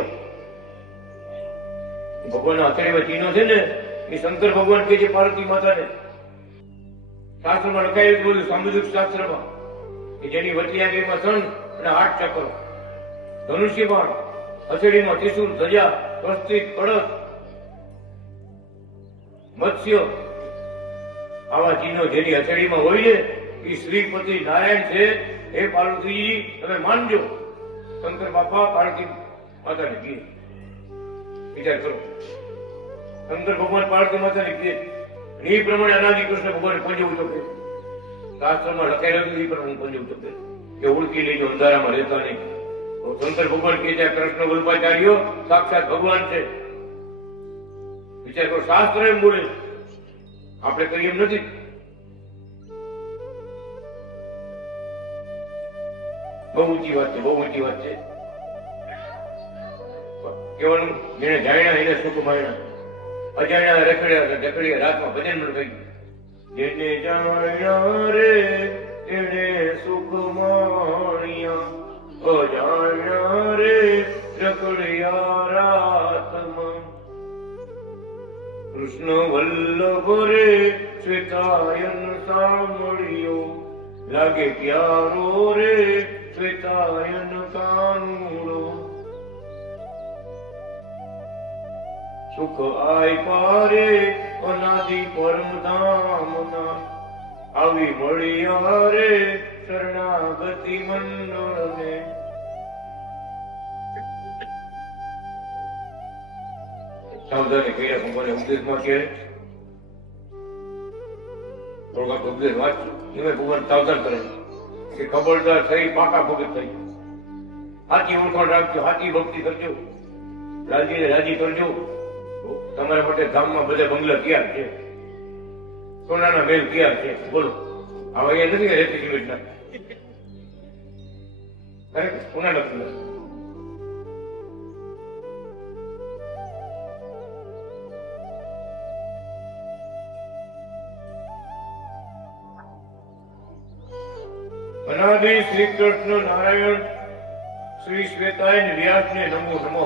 ભગવાનના હથેળીમાં ચિહ્નો છે ને એ શંકર ભગવાન કે છે પાર્વતી માતાને શાસ્ત્રમાં લખાયેલું બધું સામુદ્રિક શાસ્ત્રમાં કે જેની વચ્ચે આંગળીમાં સન અને 8 ચક્ર, ધનુષ્ય બાણ, હથેળીમાં ત્રિશૂળ, ધજા, સ્વસ્તિક, કળશ, મત્સ્ય આવા ચિહ્નો જેની હથેળીમાં હોય ને એ શ્રીપતિ નારાયણ છે. હે પાર્વતીજી તમે માનજો. શંકર બાપા પાર્વતી માતાને કહે વિચાર કરો. શંકર ભગવાન પાર્વતી માતાને કહે એ પ્રમાણે અનાદિ કૃષ્ણ ભગવાન પંચભૂતો કહે, શાસ્ત્રમાં લખાયેલું હતું એ પ્રમાણે પંચભૂતો કહે કે ઓળખી લેજો, અંધારામાં રહેતા નહીં. શંકર ભગવાન કહે છે કૃષ્ણ વલ્પાચાર્યો સાક્ષાત ભગવાન છે. વિચાર કરો, શાસ્ત્ર એમ બોલે, આપણે કહીએ એમ નથી. બહુ ઊંચી વાત છે, બહુ ઊંચી વાત છે. કેવાનું જેને જાણ્યા એને સુખ માણ્યા, અજાણ્યા રખડ્યા રાતમાં ભજન પણ કહ્યું. જેને જાણ્યા રે તેને સુખ માણ્યા, અજાણ્યા રે રખડ્યા રાતમાં. કૃષ્ણ વલ્લભ રે શ્વેતાયન સાંભળ્યો, લાગે પ્યારો રે શ્વેતાયન કાનુડો. સુખ આય પારે અનાદિ પરમ ધામના, આવી મળ્યા રે શરણાગતિ મંડળને. સાવધાની કર્યા ભગવાને ઉપદેશમાં કહે, થોડોક ઉપદેશ વાંચો, એમાં ભગવાન સાવધાન કરે કે ખબરદાર થઈ પાકા ભગત થઈ, સાચી ઓળખાણ રાખજો, સાચી ભક્તિ કરજો, રાજીને રાજી કરજો. તમારા માટે ધામમાં બધા બંગલા તૈયાર છે, સોનાના મેલ તૈયાર છે. બોલો, આવા અહીંયા નથી રહેતી સિમેન્ટના, સોનાના બંગલા. અનાદિ શ્રી કૃષ્ણ નારાયણ શ્રી શ્વેતાયન વ્યાસને નમો નમઃ.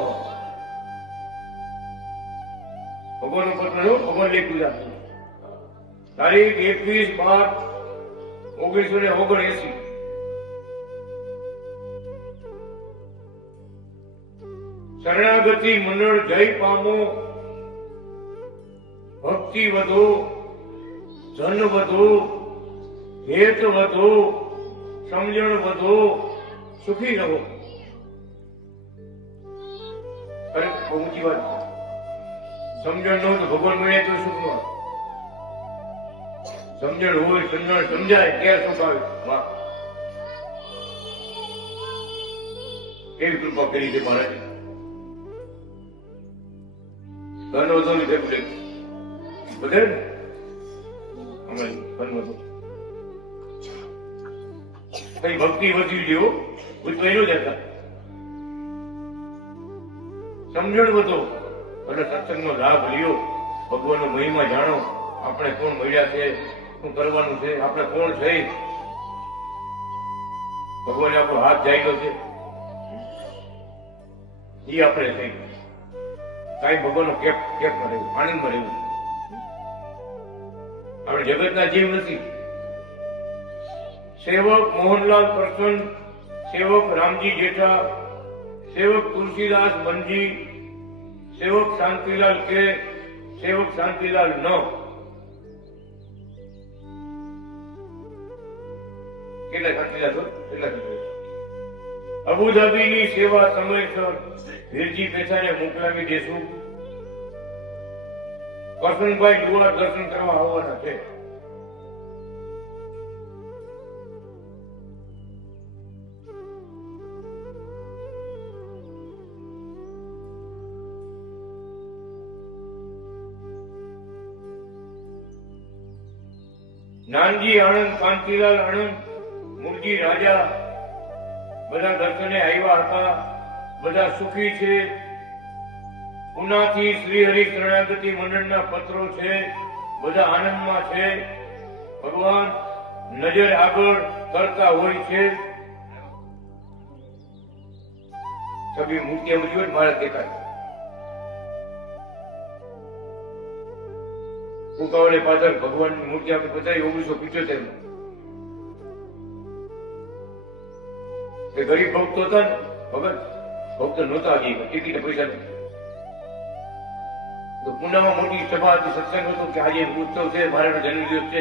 ભગવાન ઉપર ભગવાન ની પૂજા. તારીખ 21/12/1979. શરણાગતિ મંડળ જય પામો, ભક્તિ વધો, ધન વધો, હેત વધો, સમજણ વધો, સુખી રહો. અરે બહુ ઊંચી વાત. સમજણ ન હોય તો ભગવાન મળે તો સુખ મળે, સમજણ હોય, સમજાય ત્યારે સુખ આવે. વાહ, કેવી કૃપા કરી છે મહારાજ. ધન વધો ને બધે બધે ધન વધો, કઈ ભક્તિ વધી જેવો એનો જ હતા. સમજણ વધો એટલે સત્સંગનો લાભ લ્યો, ભગવાનનો મહિમા જાણો, આપણે કોણ મળ્યા છે, શું કરવાનું છે, આપણે કોણ છે. ભગવાને આપણો હાથ જાગ્યો છે એ આપણે થઈ કઈ ભગવાનનો કેપમાં રહેવું, આનંદમાં રહેવું. આપણે જગતના જીવ નથી. સેવક મોહનલાલ પ્રસન્ન, સેવક રામજી જેઠા, સેવક તુલસીદાસ મનજી, સેવક શાંતિલાલ કે, સેવક શાંતિલાલ ન. કેટલા શાંતિલાલ કેટલા? અબુધાબીની સેવા સમયસર વીરજી પેથાને મોકલાવી દેશું. કરશનભાઈ દુઆ દર્શન કરવા આવવાના છે. નાનજી આણંદ, કાંતિલાલ આણંદ, મુરજી રાજા બધા દર્શને આવ્યા હતા. બધા સુખી છે. પુનાથી શ્રી હરિ શરણાગતિ મંડળના પત્રો છે, બધા આનંદમાં છે. ભગવાન નજર આગળ કરતા હોય છે. સભી મૂર્તિ મૂકી હોય મારા દેખાય. કુકાવાને પાછળ ભગવાનની મૂર્તિ આપણે બધાઈ 1975 એ ગરીબ ભક્તો હતા ને, ભગત ભક્ત નહોતા હજી, ટિકિટ પૈસા નથી. તો પુનામાં મોટી સભા હતી, સત્સંગ હતો કે આજે ઉત્સવ છે, મારાનો જન્મદિવસ છે,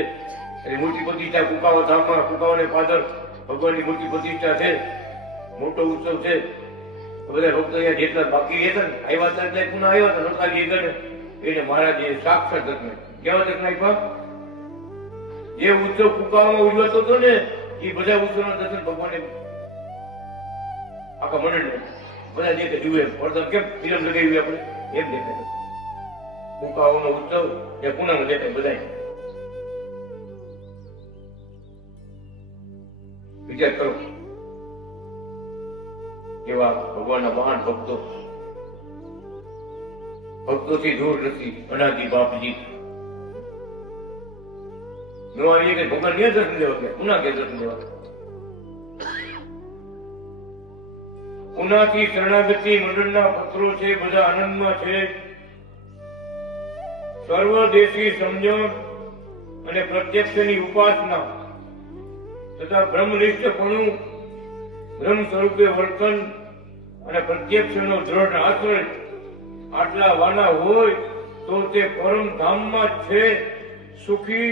એની મૂર્તિ પ્રતિષ્ઠા કુકાવા ધામમાં, કુકાવાને પાછળ ભગવાનની મૂર્તિ પ્રતિષ્ઠા છે, મોટો ઉત્સવ છે. બધા ભક્તો અહીંયા જેટલા બાકી હતા ને આવ્યા હતા એટલે પુનઃ આવ્યા હતા રોકાલી ગણે એને મહારાજે સાક્ષાત દર્શન કેવા દર્શન આપ્યા? જે ઉત્સવ કુકાવામાં ઉજવાતો હતો ને એ બધા ઉત્સવના દર્શન ભગવાને આખા મંડળ બધા જે કે જુએ અડધા કેમ ફિલ્મ લગાવી આપણે એમ દેખાય કુકાવાનો ઉત્સવ એ પૂનામાં દેખાય બધા. વિચાર કરો એવા ભગવાનના મહાન ભક્તો ભક્તોથી દૂર નથી. અનાદિ બાપજી નો આવીએ કે ભગવાન ક્યાં દર્શન લેવા ગયા? પુના ક્યાં દર્શન લેવા? પુનાથી શરણાગતિ મંડળના પત્રો છે બધા આનંદમાં છે. સર્વદેશી સમજણ અને પ્રત્યક્ષની ઉપાસના તથા બ્રહ્મનિષ્ઠપણું બ્રહ્મ સ્વરૂપે વર્તન અને પ્રત્યક્ષનો દ્રઢ આશ્રય આટલા વાના હોય તો તે પરમ ધામમાં છે. સુખી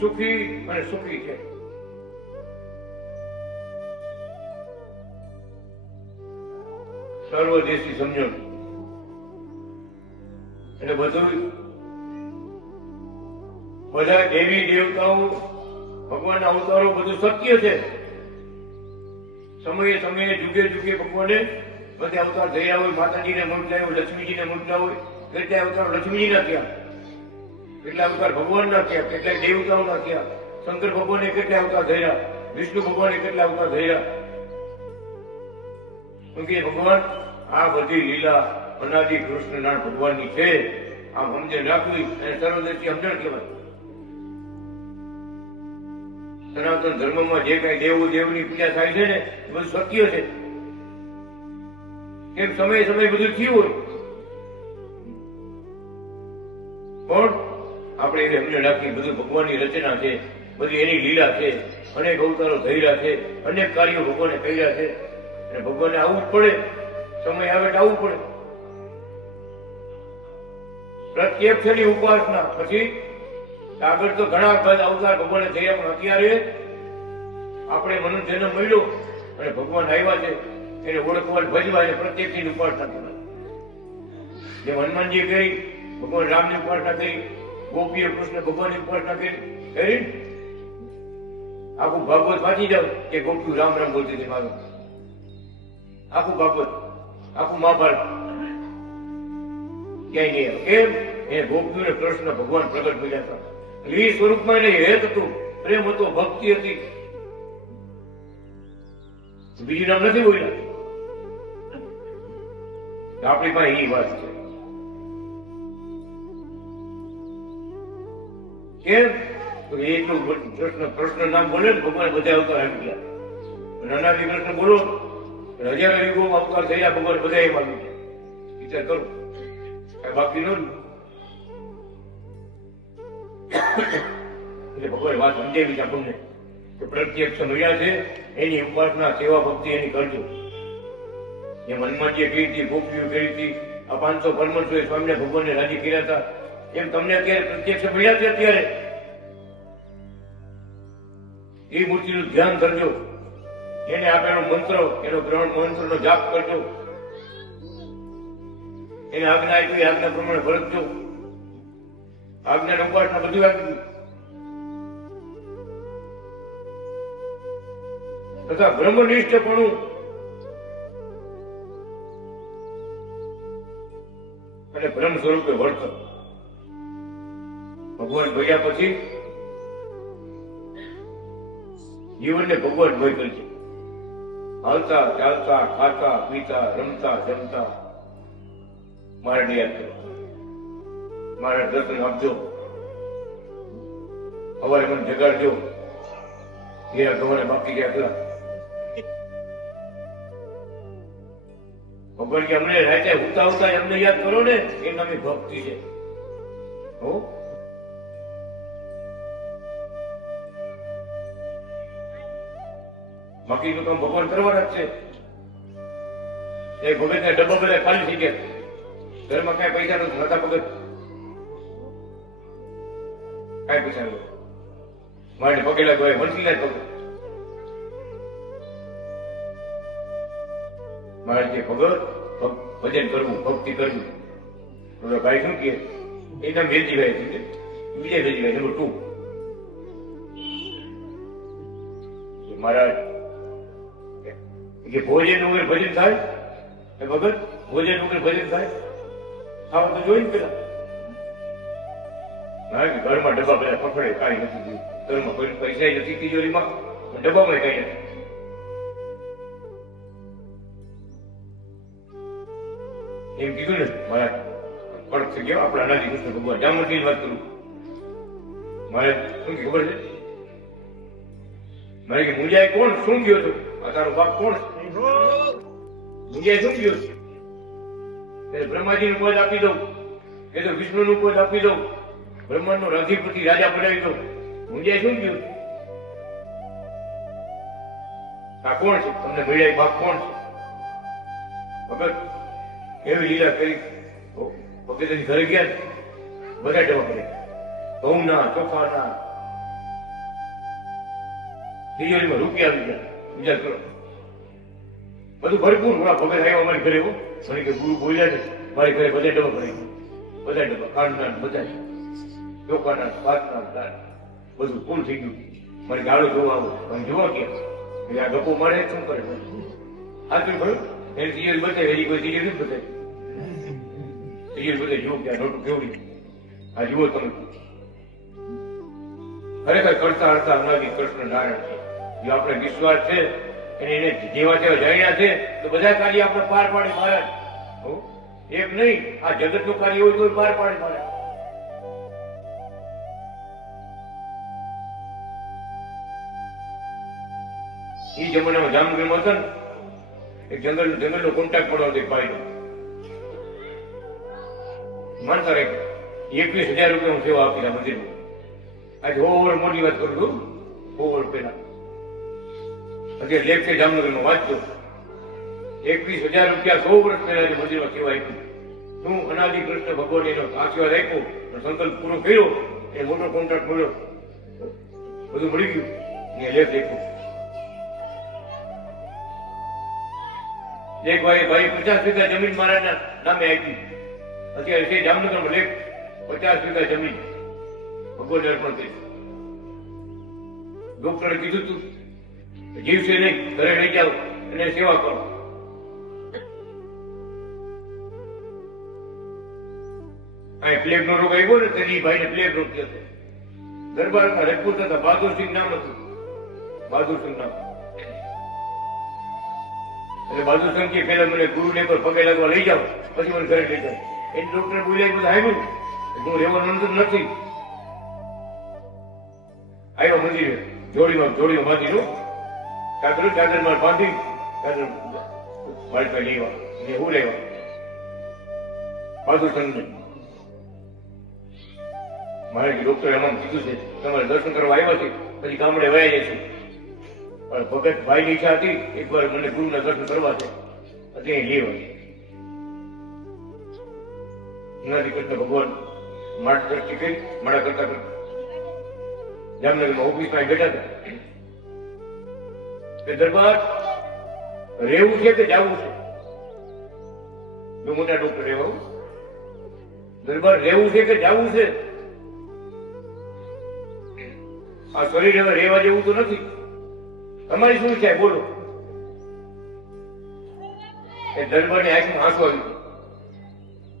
સુખી અને સુખી છે. સર્વદેશી સમજણ એટલે બધું બધા દેવી દેવતાઓ ભગવાનના અવતારો બધું સત્ય છે. સમયે સમયે જુગે જુગે ભગવાને બધા અવતાર થયા હોય. માતાજીને મોકલ્યા હોય, લક્ષ્મીજીને મોકલ્યા હોય. કેટલાય અવતાર લક્ષ્મીજીના થયા, કેટલા અવતાર ભગવાનના થયા, કેટલાય દેવતાઓના થયા. શંકર ભગવાને કેટલા અવતાર થયા, વિષ્ણુ ભગવાને કેટલા અવતાર થયા. કે ભગવાન આ બધી લીલા અનાદિ કૃષ્ણનારાયણ ભગવાનની છે. આ સમજણ રાખવી અને સર્વદેશી સમજણ કહેવાય. સનાતન ધર્મમાં જે કઈ દેવ દેવની પૂજા થાય છે ને એ બધું સત્ય છે. કેમ સમય સમય બધું થયું હોય પણ આપણે એને સમજણ રાખી બધું ભગવાનની રચના છે, બધી એની લીલા છે. અનેક અવતારો થયેલા છે, અનેક કાર્યો ભગવાને કર્યા છે અને ભગવાનને આવવું જ પડે. સમય આવે તો આવવું પડે. પ્રત્યક્ષની ઉપાસના પછી આગળ તો ઘણા બધા અવતાર ભગવાને થયા પણ અત્યારે આપણે મનુષ્ય જન્મ મળ્યો અને ભગવાન આવ્યા છે એને ઓળખવા ભજવા અને પ્રત્યક્ષની ઉપાસના કરવા. જે હનુમાનજી કરી, ભગવાન રામની ઉપાસના કરી, ગોપીએ કૃષ્ણ ભગવાનની ઉપાસના કરી. આખું ભાગવત વાંચી જાવ કે ગોપીઓ રામ રામ બોલતી હતી મારું. આખું ભાગવત, આખું મહાભારત ક્યાંય નહીં આવે. કેમ? એ ગોપીઓને કૃષ્ણ ભગવાન પ્રગટ મળ્યા હતા. એ સ્વરૂપમાં એને હેત હતું, પ્રેમ હતો, ભક્તિ હતી. બીજું નામ નથી બોલ્યા. આપણી પાસે એ વાત છે. કેમ? તો એટલું કૃષ્ણ નામ બોલે ને ભગવાન બધા અવતાર આવી ગયા. અનાદિ કૃષ્ણ બોલો હજારો યુગોમાં અવતાર થયા ભગવાન બધા એમ આવી ગયા. વિચાર કરો, કઈ બાકી ન. એટલે ભગવાન વાત સમજાવી છે આપણને કે પ્રત્યક્ષ મળ્યા છે એની ઉપાસના સેવા ભક્તિ એની કરજો. જેમ હનુમાનજીએ કરી હતી, ગોપીઓ કરી હતી, આ 500 પરમહંસોએ સ્વામીને ભગવાનને રાજી કર્યા હતા, એમ તમને અત્યારે પ્રત્યક્ષ મળ્યા છે. અત્યારે એ મૂર્તિનું ધ્યાન કરજો, એને આપેલો મંત્ર, એનો ગ્રહણ મંત્રનો જાપ કરજો, એને આજ્ઞા આપી આજ્ઞા પ્રમાણે વર્તજો. આજ્ઞાનો ઉપાસના બધું આપ્યું. તથા બ્રહ્મનિષ્ઠપણું અને બ્રહ્મ સ્વરૂપે વર્તન. ભગવાન ભર્યા પછી જીવનને ભગવાન ભય કરશે. હાલતા ચાલતા ખાતા પીતા રમતા જમતા મારે યાદ કરો, મારા દર્શન આપજો, સવારે મને જગાડજો. એના ગવાને બાકી ગયા ખરા. ભગવાન કે અમને રાતે ઉતા ઉતા એમને યાદ કરો ને, એ નામની ભક્તિ છે. હો બાકી તો કામ ભગવાન કરવાના જ છે. એ ભગત ને ડબ્બા બધા ખાલી થઈ ગયા. ઘરમાં કઈ પૈસા નથી, નતા ભગત કઈ પૈસા નથી. મારે પગેલા ગયો વંચી ના ભગત. મારે જે ભજન કરવું, ભક્તિ કરવું. તો ભાઈ શું કે એના વેલજીભાઈ છે, બીજા વેલજીભાઈ નંબર 2 મહારાજ કે ભોજન વગર ભજન થાય એ ભગત, ભોજન વગર ભજન થાય આવા તો જોઈને પેલા ના કે ઘરમાં ડબ્બા પેલા પકડે કાંઈ નથી જોયું, ઘરમાં કોઈ પૈસા નથી તિજોરીમાં, ડબ્બામાં કઈ નથી. એમ કીધું ને મારા કડક થઈ ગયો આપણા અનાજી કૃષ્ણ ભગવાન જામનની વાત કરું. મારે શું ખબર છે મારે કે મુંજાએ કોણ શું ગયો હતો, આ તારો બાપ કોણ? મુંજાએ શું ગયો છે? બ્રહ્માજી નું પદ આપી દઉં, એ તો વિષ્ણુ નું પદ આપી દઉં, બ્રહ્માંડ નો રાધીપતિ રાજા બનાવી દઉં. મુંજાએ શું ગયું? આ કોણ છે? તમને મળ્યા બાપ કોણ છે? ભગત એવી લીલા કરી ભગતની ઘરે ગયા બધા જવા પડે, ઘઉંના ચોખાના તિજોરીમાં રૂપિયા આવી ગયા. વિચાર કરો, બધું ભરપૂર. ભગત આવ્યા અમારી ઘરે, મને કે ગુરુ બોલ્યા છે મારી ઘરે બધા ડબ્બા ભરાઈ ગયા, બધા ડબ્બા ખાંડના, બધા ચોખાના, ભાતના, દાળ બધું ફૂલ થઈ ગયું. મારી ગાળો જોવા આવો, તમે જોવા ગયા આ ગપ્પો મારે શું કરે? સાચું ખરું? એની તિજોરી બતાવી, એની કોઈ તિજોરી નથી બતાવી. તિજોરી બતાવી જુઓ કે આ નોટું કેવડી, આ જુઓ તમે. ખરેખર કરતા હરતા અનાદિ કૃષ્ણ નારાયણ છે. જો આપણે વિશ્વાસ છે એને જેવા તેવા જાણ્યા છે તો બધા કાર્ય આપણે પાર પાડે મહારાજ. એક નહીં, આ જગત નું કાર્ય હોય તો પાર પાડે મહારાજ. એ જમાનામાં જામનગરમાં હતા ને એક જંગલનો કોન્ટ્રાક્ટ પડ્યો હતો એક ભાઈનો. માનતા રહે 21,000 રૂપિયા હું સેવા આપી મંદિરમાં. આજે ઓવર મોટી વાત કરું છું, ઓવર પેલા અત્યારે લેખ છે જામનગરમાં વાંચજો. 21,000 રૂપિયા 100 વર્ષ પહેલા મંદિરમાં સેવા આપી. શું અનાદિ કૃષ્ણ ભગવાન એનો આશીર્વાદ આપ્યો, સંકલ્પ પૂરો કર્યો, એ મોટો કોન્ટ્રાક્ટ મળ્યો, બધું મળી ગયું. એ લેખ લખ્યું. એક ભાઈ 50 વીઘા જમીન મારા નામે આપી. અત્યારે છે જામનગરમાં લેખ 50 વીઘા જમીન ભગવાનને અર્પણ કરી. ડોક્ટરે કીધું તું જીવશે નહીં, ઘરે લઈ જાઓ અને સેવા કરો. અહીં પ્લેગ નો રોગ આવ્યો ને તેની ભાઈને પ્લેગ રોગ થયો હતો. દરબારમાં રજપૂત હતા, બહાદુરસિંહ નામ હતું, બહાદુરસિંહ નામ. એટલે બહાદુર સિંહ કે પેલા મને ગુરુને પર પગે લાગવા લઈ જાઓ, પછી મને ઘરે લઈ જાઓ. એને ડોક્ટર બોલ્યા બધા આવ્યું, હું રહેવાનું નથી. આવ્યો મંદિરે, જોડીમાં બાંધી લો, ચાદરમાં બાંધી, ચાદર મારી પાસે લેવા, હું લેવા બહાદુર સિંહને. મારે ડોક્ટર એમાં કીધું છે તમારે દર્શન કરવા આવ્યા છે, પછી ગામડે વયા જાય છે. પણ ભગત ભાઈની ઈચ્છા હતી એકવાર મને ગુરુના દર્શન કરવા છે, ત્યાં લેવા. એનાથી કૃષ્ણ ભગવાન મારા દ્રષ્ટિ કરી, મારા કરતા જામનગરમાં ઓફિસમાં બેઠા હતા. દરબાર રહેવું છે કે જવું છે? જો મોટા ડોક્ટર રહેવા, દરબાર રહેવું છે કે જવું છે? આ શરીર હવે રહેવા જેવું તો નથી. તમારી શું છે બોલો? એ દરબારની આંખમાં આંસુ આવી ગયા.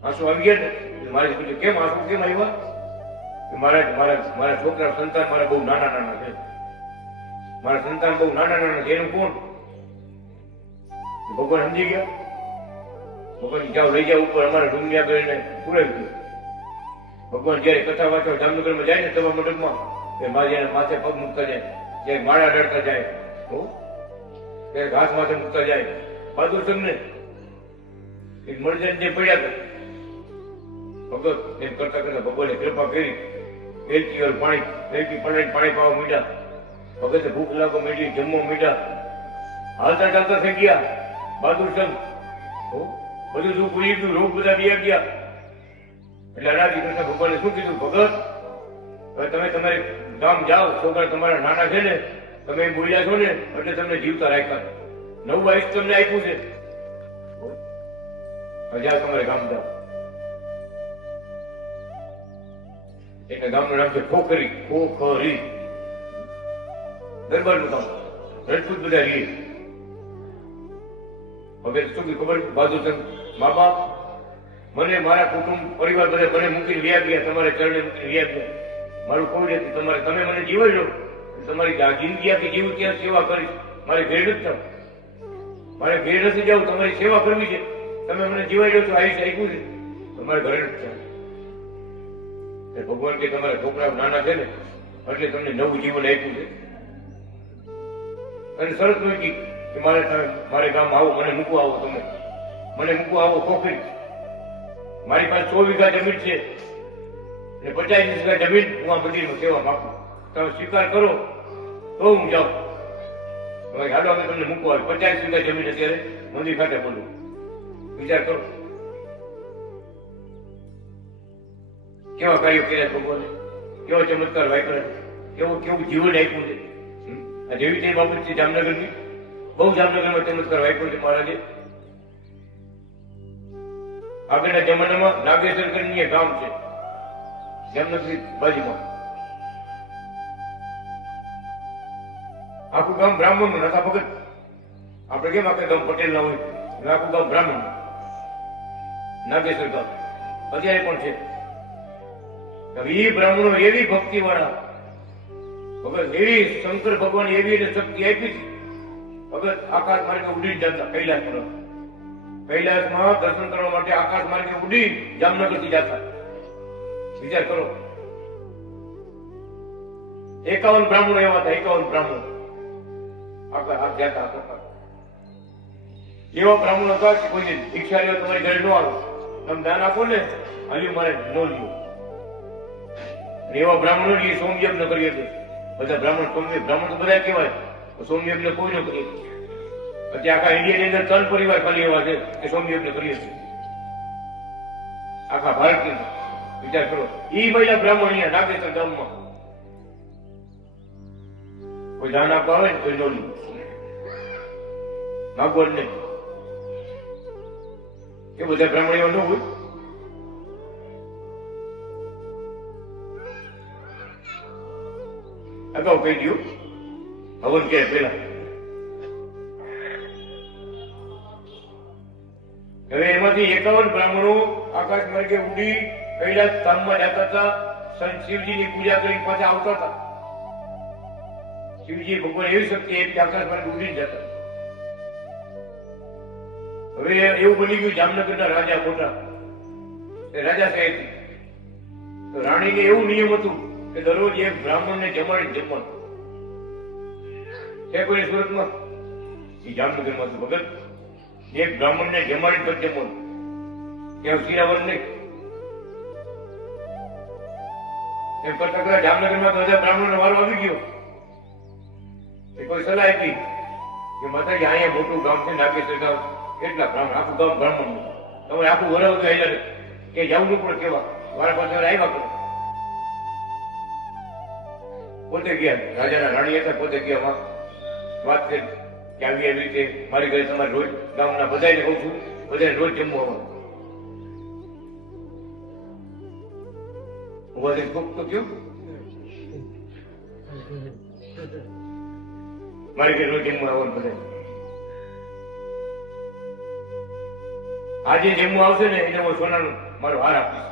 આંસુ આવી ગયા ને મારે પૂછ્યું કેમ આંસુ કેમ આવ્યા? મારા છોકરા સંતાન મારા બહુ નાના નાના છે, મારા સંતાન બહુ નાના નાના છે. એનું કોણ? ભગવાન સમજી ગયા. ભગવાન જાઓ લઈ જાઓ ઉપર, અમારા ડુંગળી આગળ એને પુરાવી દીધું. ભગવાન જયારે કથા વાંચવા જામનગરમાં જાય ને સભા મંડપમાં, એ મારી માથે પગ મૂકતા જાય, જયારે માળા ડરતા જાય, ત્યારે ઘાસ માથે મૂકતા જાય. બહાદુર સિંહને એક મરજન જે પડ્યા હતા, ભગત એમ કરતા કરતા ભગવાને કૃપા કરી, એલચી પાણી પાવા માંડ્યા. ભગતે ભૂખ લાગવા માંડી, જમવા માંડ્યા, હાલતા ચાલતા થઈ ગયા. બહાદુર સિંહ બધું શું ભૂલી ગયું, રોગ બધા બી ગયા. એટલે અનાદિ કૃષ્ણ ભગવાને શું કીધું? ભગત હવે તમે તમારે ગામ જાઓ, છોકરા તમારા નાના છે ને, તમે બોલ્યા છો ને એટલે તમને જીવતા રાખ્યા. નવું આયુષ તમને આપ્યું છે. હજાર તમારે ગામ જાઓ એટલે ગામનું નામ છે ખોખરી. ખોખરી દરબારનું ગામ. રજપૂત બધા રહીએ. હવે શું ખબર બાજુચંદ મા બાપ મને મારા કુટુંબ પરિવાર બધા મને મૂકીને વ્યા ગયા, તમારે ચરણે મૂકીને વ્યા ગયા. મારું કોઈ નથી. તમારે તમે મને જીવાઈ લો, તમારી જિંદગી આખી જીવું ત્યાં સેવા કરીશ. મારે ઘેર નથી જાવ, મારે ઘેર નથી જવું, તમારી સેવા કરવી છે. તમે મને જીવાઈ લો તો આયુષ આપ્યું છે, તમારે ઘરે નથી જાવ. ભગવાન કે તમારા છોકરા નાના છે ને એટલે તમને નવું જીવન આપ્યું છે. અને શરત મૂકી કે મારે ગામ આવો, મને મૂકવા આવો, તમે મને મૂકવા આવો ખોખરી. મારી પાસે 100 વીઘા જમીન છે અને 50 વીઘા જમીન હું આ મંદિરમાં સેવા માંગુ. તમે સ્વીકાર કરો તો હું જાઉં. હાલો અમે તમને મૂકવા આવે. 50 વીઘા જમીન અત્યારે મંદિર ખાતે બોલું. વિચાર કરો કેવા કાર્યો કર્યા ભગવાને, કેવો ચમત્કાર વાપર્યા, કેવું જીવન આપ્યું છે. આ જેવી તે બાબત છે જામનગરની. બહુ જામનગરમાં ચમત્કાર વાપર્યો છે મહારાજે. આગળના જમાનામાં નાગેશ્વર કરીને ગામ છે જામનગરની બાજુમાં. આખું ગામ બ્રાહ્મણ નું નતા ભગત. આપણે કેમ આખા ગામ પટેલ ના હોય, આખું ગામ બ્રાહ્મણ. નાગેશ્વર ગામ અત્યારે પણ છે. એ બ્રાહ્મણો એવી ભક્તિ વાળા ભગત, એવી શંકર ભગવાન એવી એને શક્તિ આપી હતી. ભગત આકાશ માર્ગે ઉડી જતા કૈલાસ પર. કૈલાસમાં દર્શન કરવા માટે આકાશ માર્ગે ઉડી જામનગર થી જતા. વિચાર કરો 51 બ્રાહ્મણો એવા હતા. 51 બ્રાહ્મણો આખા જતા હતા. એવા બ્રાહ્મણો હતા કે કોઈ ભિક્ષા લેવા તમારી ઘરે ન આવે, તમે દાન આપો ને હાલ્યું મારે ન લ્યો. એવા બ્રાહ્મણો સોમયજ્ઞ કરીએ છીએ બધા. બ્રાહ્મણ તો બધા કહેવાય, સોમયજ્ઞ કોઈ ન કરીએ. પછી આખા ઇન્ડિયાની અંદર 3 પરિવાર ખાલી એવા છે કે સોમયજ્ઞ કરીએ છીએ આખા ભારતની. વિચાર કરો એ મહિલા બ્રાહ્મણ અહીંયા નાગેશ્વર ગામમાં કોઈ દાન આપવા આવે ને કોઈ નો માગવડ નહીં. કે બધા બ્રાહ્મણ એવા ન હોય. અગાઉ કહી દઉં હવન કે પેલા. હવે એમાંથી 51 બ્રાહ્મણો આકાશ માર્ગે ઉડી કૈલાસ ધામમાં જતા હતા. સંત શિવજીની પૂજા કરી પાછા આવતા હતા. શિવજી ભગવાન એવી શક્તિ આપી આકાશ માર્ગે ઉડી જતા. હવે એવું બની ગયું જામનગરના રાજા મોટા રાજા સાહેબ. તો રાણીને એવું નિયમ હતું કે દરરોજ એક બ્રાહ્મણને જમાડી જમવાનું. છે કોઈ સુરતમાં? એ જામનગરમાં હતું ભગત. એક બ્રાહ્મણને જમાડી પર જમવાનું. ત્યાં શિરાવર નહીં. એમ કરતા કરતા જામનગરમાં તો બધા બ્રાહ્મણનો વારો આવી ગયો. એ કોઈ સલાહ આપી કે માતાજી અહીંયા મોટું ગામ છે નાગેશ્વર ગામ, કેટલા બ્રાહ્મણ, આખું ગામ બ્રાહ્મણ. તમારે આખું વરાવ તો અહીંયા કે જવું પણ કેવા વાળા પાસે આવ્યા કરો. પોતે ગયા રાજાના રાણી હતા, પોતે ગયા વાત કરી કે આવી એવી રીતે મારી ઘરે તમારે રોજ ગામના બધાને કહું છું, બધાને રોજ જમવું આવવાનું. ઉભા થઈને કોક તો કયો મારી ઘરે રોજ જમવું આવવાનું બધા. આજે જમવું આવશે ને એને હું સોનાનો મારો હાર આપીશ.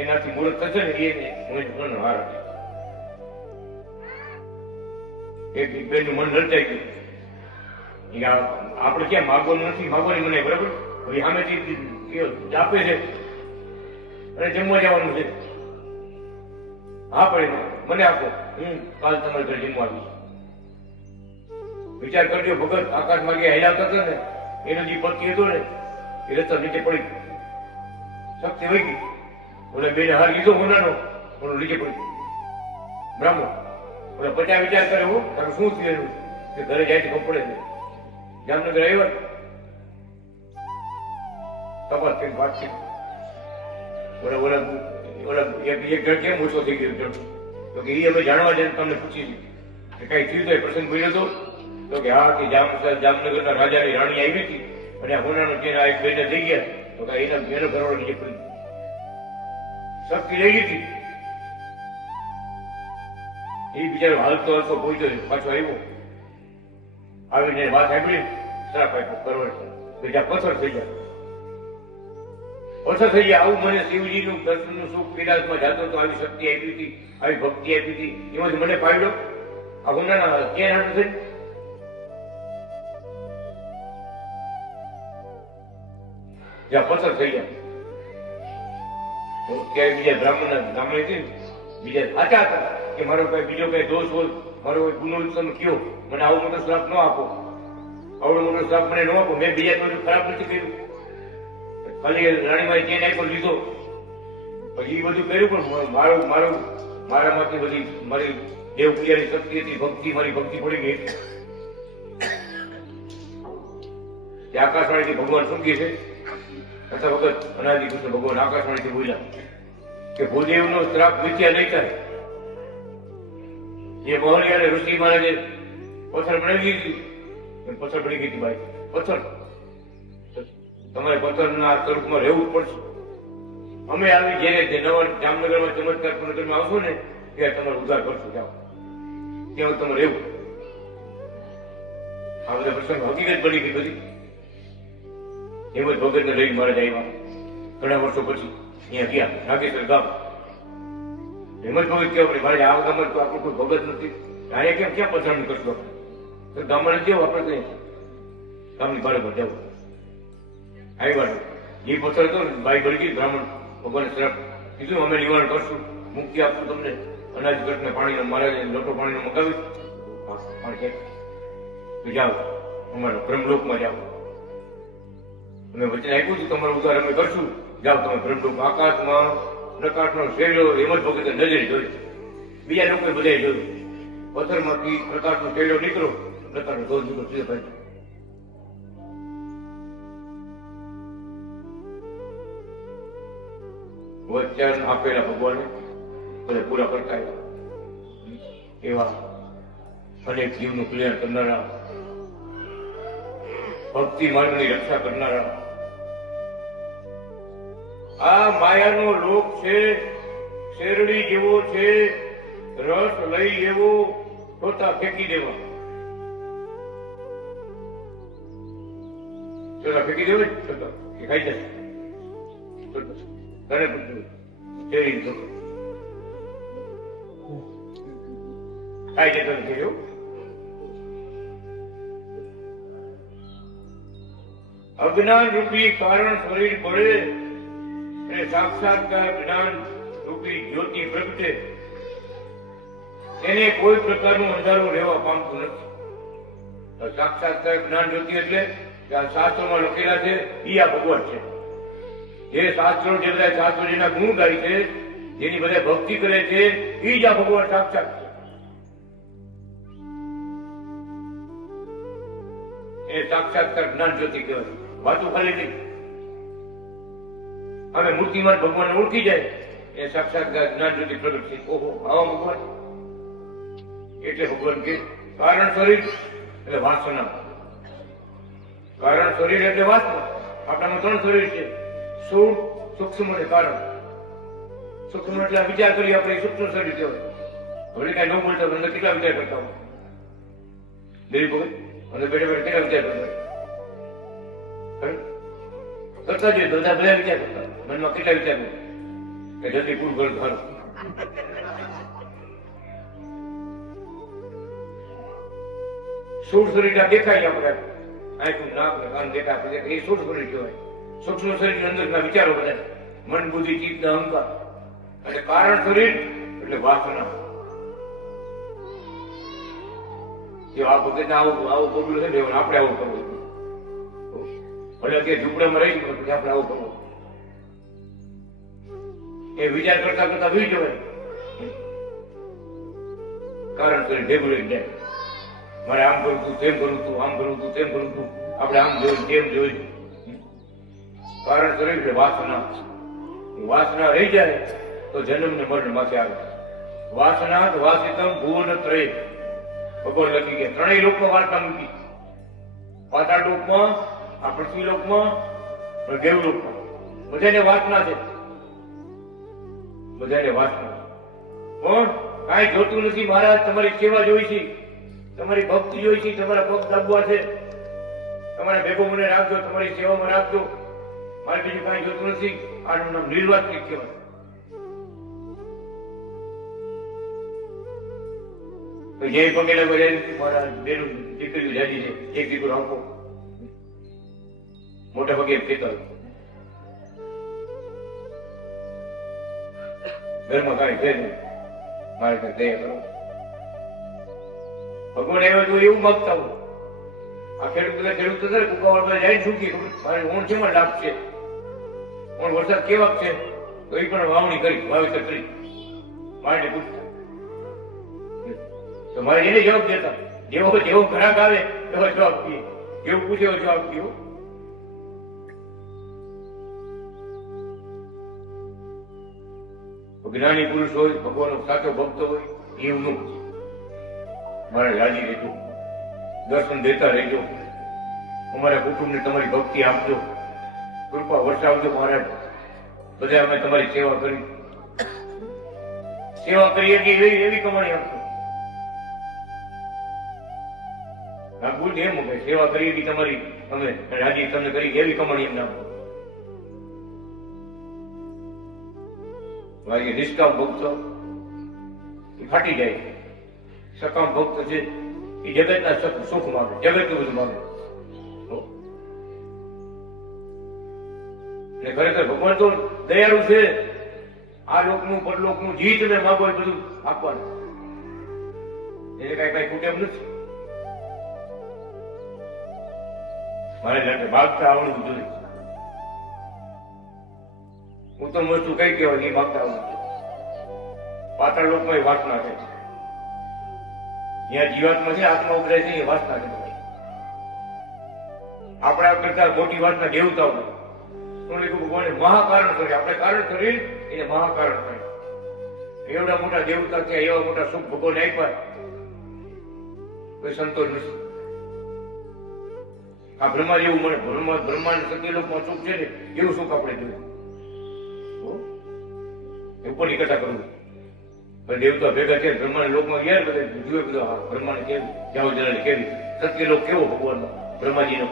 એનાથી મુહૂર્ત થશે ને એને હું સોનાનો હાર આપીશ. એક બેન નું મન રચાઈ ગયું. આપણે ક્યાં માગવાનું નથી, માગવાની મને બરાબર. હવે સામેથી આપે છે અને જમવા જવાનું છે. હા પડે મને આપો, હું કાલ તમારા ઘરે જમવા આવીશ. વિચાર કરજો ભગત આકાશ માર્ગે હેલાવતા હતા ને એનો જે પતિ હતો ને એ રસ્તા નીચે પડી ગયો. શક્તિ વહી ગઈ. ઓલા બેને હાર લીધો હોનાનો, ઓલો નીચે પડી ગયો બ્રાહ્મણ. ઓલા પચાસ વિચાર કરે હું તારું શું થયું કે ઘરે જાય તો ખબર પડે છે. જામનગર આવ્યો તપાસ કરી વાત કરી. ઓલા ઓલા ઓલા એક જણ કેમ ઓછો થઈ ગયો જણ? તો કે એ અમે જાણવા જઈને તમને પૂછી કે કઈ થયું તો પ્રસંગ બન્યો હતો? તો કે હા કે જામનગરના રાજાની રાણી આવી હતી અને આ હોનાનો ચેન આ એક બેને થઈ ગયા તો કાંઈ એનો ઘરવાળો નીચે પડી શક્તિ લઈ લીધી. એ બિચારો હાલતો હાલતો પહોંચ્યો પાછો આવ્યો, આવીને વાત સાંભળી શ્રાપ આપ્યો કરવડ કે જ્યાં પથ્થર થઈ જાય, પથ્થર થઈ જાય. આવું મને શિવજીનું દર્શનનું સુખ કૈલાસમાં જાતો તો આવી શક્તિ આપી હતી, આવી ભક્તિ આપી હતી, એમાંથી મને પાડ્યો આ હોનાના ચેન હાટું થઈ. જ્યાં પથ્થર થઈ જાય ત્યારે બીજા બ્રાહ્મણના ગામડે છે બીજા સાચા હતા કે મારો કઈ બીજો કઈ દોષ હોય, મારો કોઈ ગુનો તમે કયો, મને આવો મોટો શ્રાપ ન આપો, આવડો મોટો શ્રાપ મને ન આપો. મેં બીજા કોઈ ખરાબ નથી કર્યું, ખાલી રાણીમાં ચેન આપ્યો લીધો, પછી એ બધું કર્યું પણ મારામાંથી બધી મારી દેવ ક્રિયાની શક્તિ હતી, ભક્તિ મારી ભક્તિ પડી ગઈ. આકાશવાણીથી ભગવાન શું કહે છે અથવા વખત અનાદિ કૃષ્ણ ભગવાન આકાશવાણીથી બોલ્યા કે ભૂદેવનો શ્રાપ મિથ્યા નહીં થાય. જે મોહનિયાને ઋષિ મહારાજે પથ્થર બનાવી દીધી, પથ્થર પડી ગઈ હતી ભાઈ, પથ્થર તમારે પથ્થરના સ્વરૂપમાં રહેવું જ પડશે. અમે આવી જયારે નવા જામનગરમાં ચમત્કાર નગરમાં આવશો ને ત્યારે તમારે ઉદ્ધાર કરશું, જાઓ ત્યાં તમારે રહેવું. આ બધા પ્રસંગ હકીકત બની ગઈ બધી. હેમંત ભગતને લઈને મહારાજ આવ્યા ઘણા વર્ષો પછી અહીંયા ગયા નાગેશ્વર ગામ. હેમંત ભગત કેવા પડે મહારાજ આ ગામમાં તો આપણું કોઈ ભગત નથી, અહીંયા કેમ ક્યાં પધરામણી કરશું આપણે, ગામમાં જવું આપણે ગામની બરાબર જવું. આવ્યા એ પથ્થર હતો ને ભાઈ ગળગી બ્રાહ્મણ ભગવાન શ્રાપ કીધું અમે નિવારણ કરશું, મુક્તિ આપશું તમને, અનાજ ઘટને પાણીનો મહારાજે લોટો પાણીનો મગાવી પાણી તો જાઓ અમારા બ્રહ્મલોકમાં જાઓ, અમે વચન આપ્યું છું તમારો ઉદ્ધાર અમે કરશું, જાઓ તમે બ્રહ્મલોક. આકાશમાં પ્રકાશનો શેલો હેમંત ભગતે નજરે જોઈ, બીજા લોકોએ બધાએ જોયું, પથ્થરમાંથી પ્રકાશનો શેલો નીકળો, પ્રકાશનો ધોધ નીકળો સીધો ભાઈ. વચન આપેલા ભગવાને બધા પૂરા કરતા એવા અનેક જીવનું કલ્યાણ કરનારા, ભક્તિ માર્ગની રક્ષા કરનારા. આ માયાનો લોક છે, શેરડી જેવો છે, રસ લઈ એવો પોતા ફેંકી દેવા, ચોલા ફેંકી દેવો કે ખાઈ જશે ઘરે પૂછવું શેરડી ખાઈ જતો નથી એવું. અજ્ઞાન રૂપી કારણ શરીર પડે અને સાક્ષાત્કાર જ્ઞાન રૂપી જ્યોતિ પ્રગટે, એને કોઈ પ્રકારનું અંધારું રહેવા પામતું નથી. સાક્ષાત્કાર જ્ઞાન જ્યોતિ એટલે શાસ્ત્રોમાં લખેલા છે એ આ ભગવાન છે. જે શાસ્ત્રો જે બધા શાસ્ત્રો જેના ગુણ ગાય છે, જેની બધા ભક્તિ કરે છે, એ જ આ ભગવાન સાક્ષાત છે. એ સાક્ષાત્કાર જ્ઞાન જ્યોતિ કહેવાય, વાતું ખાલી નહીં. અમે મૂર્તિમાન ભગવાન ઓળખી જાય એ સાક્ષાત્કાર જ્ઞાન જ્યોતિ પ્રગટ છે. ઓહો આવા ભગવાન એટલે ભગવાન કે કારણ શરીર એટલે વાસના, કારણ શરીર એટલે વાસના. આપણામાં 3 શરીર છે, સ્થૂળ, સૂક્ષ્મ અને કારણ. સૂક્ષ્મ એટલે વિચાર કરી આપણે સૂક્ષ્મ શરીર કહેવાય. હવે કઈ ન બોલતા અંદર કેટલા વિચાર કરતા હોય દેવી ભગત, અંદર બેઠા બેઠા કેટલા વિચાર કરતા કરતા જોઈએ, બધા વિચાર કરતા મનમાં કેટલા વિચાર કે જલ્દી પૂરું ઘર ઘર. સ્થૂળ શરીર દેખાય આપણે આંખું નાક કાન દેખાય, એ સ્થૂળ શરીર કહેવાય. સૂક્ષ્મ શરીર અંદરના વિચારો બધા મન બુદ્ધિ ચિત્ત અહંકાર. અને કારણ શરીર એટલે વાસના. આ વખતે આવું પગલું છે આપણે આવું કરવું, ભલે કે ઝૂંપડામાં રહી પછી આપણે આવું કરવું. એ વિચાર કરતા કરતા ભૂલી જવાય. કારણ શરીર ભેગું રહી જાય, મારે આમ કરું તું તેમ કરું તું, આમ કરું તું તેમ કરું તું, આપણે આમ જોયું તેમ જોયું. કારણ શરીર એટલે વાસના. વાસના રહી જાય તો જન્મ ને મરણ માથે આવે. વાસના વાસિતમ ભુવન ત્રય ભગવાન લખી ગયા. 3 લોકમાં વાર્તા મૂકી. પાતાળ લોકમાં આ પૃથ્વી લોકમાં અને દેવલોકમાં બધાને વાસના છે, બધાને વાસના. પણ કાંઈ જોતું નથી મહારાજ, તમારી સેવા જોઈ છે, તમારી ભક્તિ જોઈ છે, તમારા પગ દાબવા છે, તમારા ભેગો મને રાખજો, તમારી સેવામાં રાખજો, મારે બીજું કાંઈ જોતું નથી. આનું નામ નિર્વાચનિક કહેવાય. તો જે પગે લાગો મારા બેનું દીકરીઓ જાજી છે, એક દીકરો આપો, મોટા પગે ખેતર, ઘરમાં કાંઈ છે નહીં, મારે કઈ દયા કરો. ભગવાન આવ્યો તો એવું માગતા હોય. આ ખેડૂત તો કુકાવાડ જાય છૂટી મારે ઊંડ છે લાભ છે, ઊંડ વરસાદ કેવા છે તો એ પણ વાવણી કરી, વાવેતર કરી, મારે પૂછતા તો મારે એને જવાબ દેતા. જેવો ગ્રાહક આવે એવો જવાબ દઈએ, જેવું પૂછે એવો જવાબ દો. જ્ઞાની પુરુષ હોય, ભગવાનનો સાચો ભક્ત હોય, એવું મારે રાજી રહેજો, દર્શન દેતા રહેજો, અમારા કુટુંબને તમારી ભક્તિ આપજો, કૃપા વરસાવજો મહારાજ. બધા અમે તમારી સેવા કરી એવી કમાણી આપજો. આ ગુણ એમ કે સેવા કરી એવી તમારી અમે રાજી તમને કરી એવી કમાણી એમને આપો. મારી નિષ્કામ ભક્ત એ ફાટી જાય, સકામ ભક્ત છે એ જગતના સુખ માગે, જગતનું બધું માગે. ખરેખર ભગવાન તો દયાળુ છે. આ લોકનું પરલોકનું જી તમે માગો એ બધું આપવાનું, એટલે કઈ ખૂટે એમ નથી. મારે માટે માગતા આવડવું જોઈએ. ઉત્તમ વસ્તુ કઈ કહેવાય એ માગતા આવડવું જોઈએ. પાતાળ લોકમાં એ વાસના છે, જ્યાં જીવાત્મા છે આત્મા ઉતરે છે એ વાસના છે. આપણા કરતા મોટી વાસના દેવતાઓ ભગવાને મહાકારણ કરે, આપણે કારણ કરી એને મહાકારણ કરે. એવડા મોટા દેવતા છે, એવા મોટા સુખ ભગવાન આપ્યા, કોઈ સંતોષ નથી. આ બ્રહ્મા જેવું મને બ્રહ્માંડ સત્યલોકમાં સુખ છે ને એવું સુખ આપણે જોયું. ઉપરની કથા કરવું દેવતા ભેગા છે બ્રહ્માંડ લોકમાં ગયા બધા જુએ બધા બ્રહ્માંડ કેવું, જાઓ જરા કેવી સત્યલોક કેવો ભગવાનનો બ્રહ્માજીનો.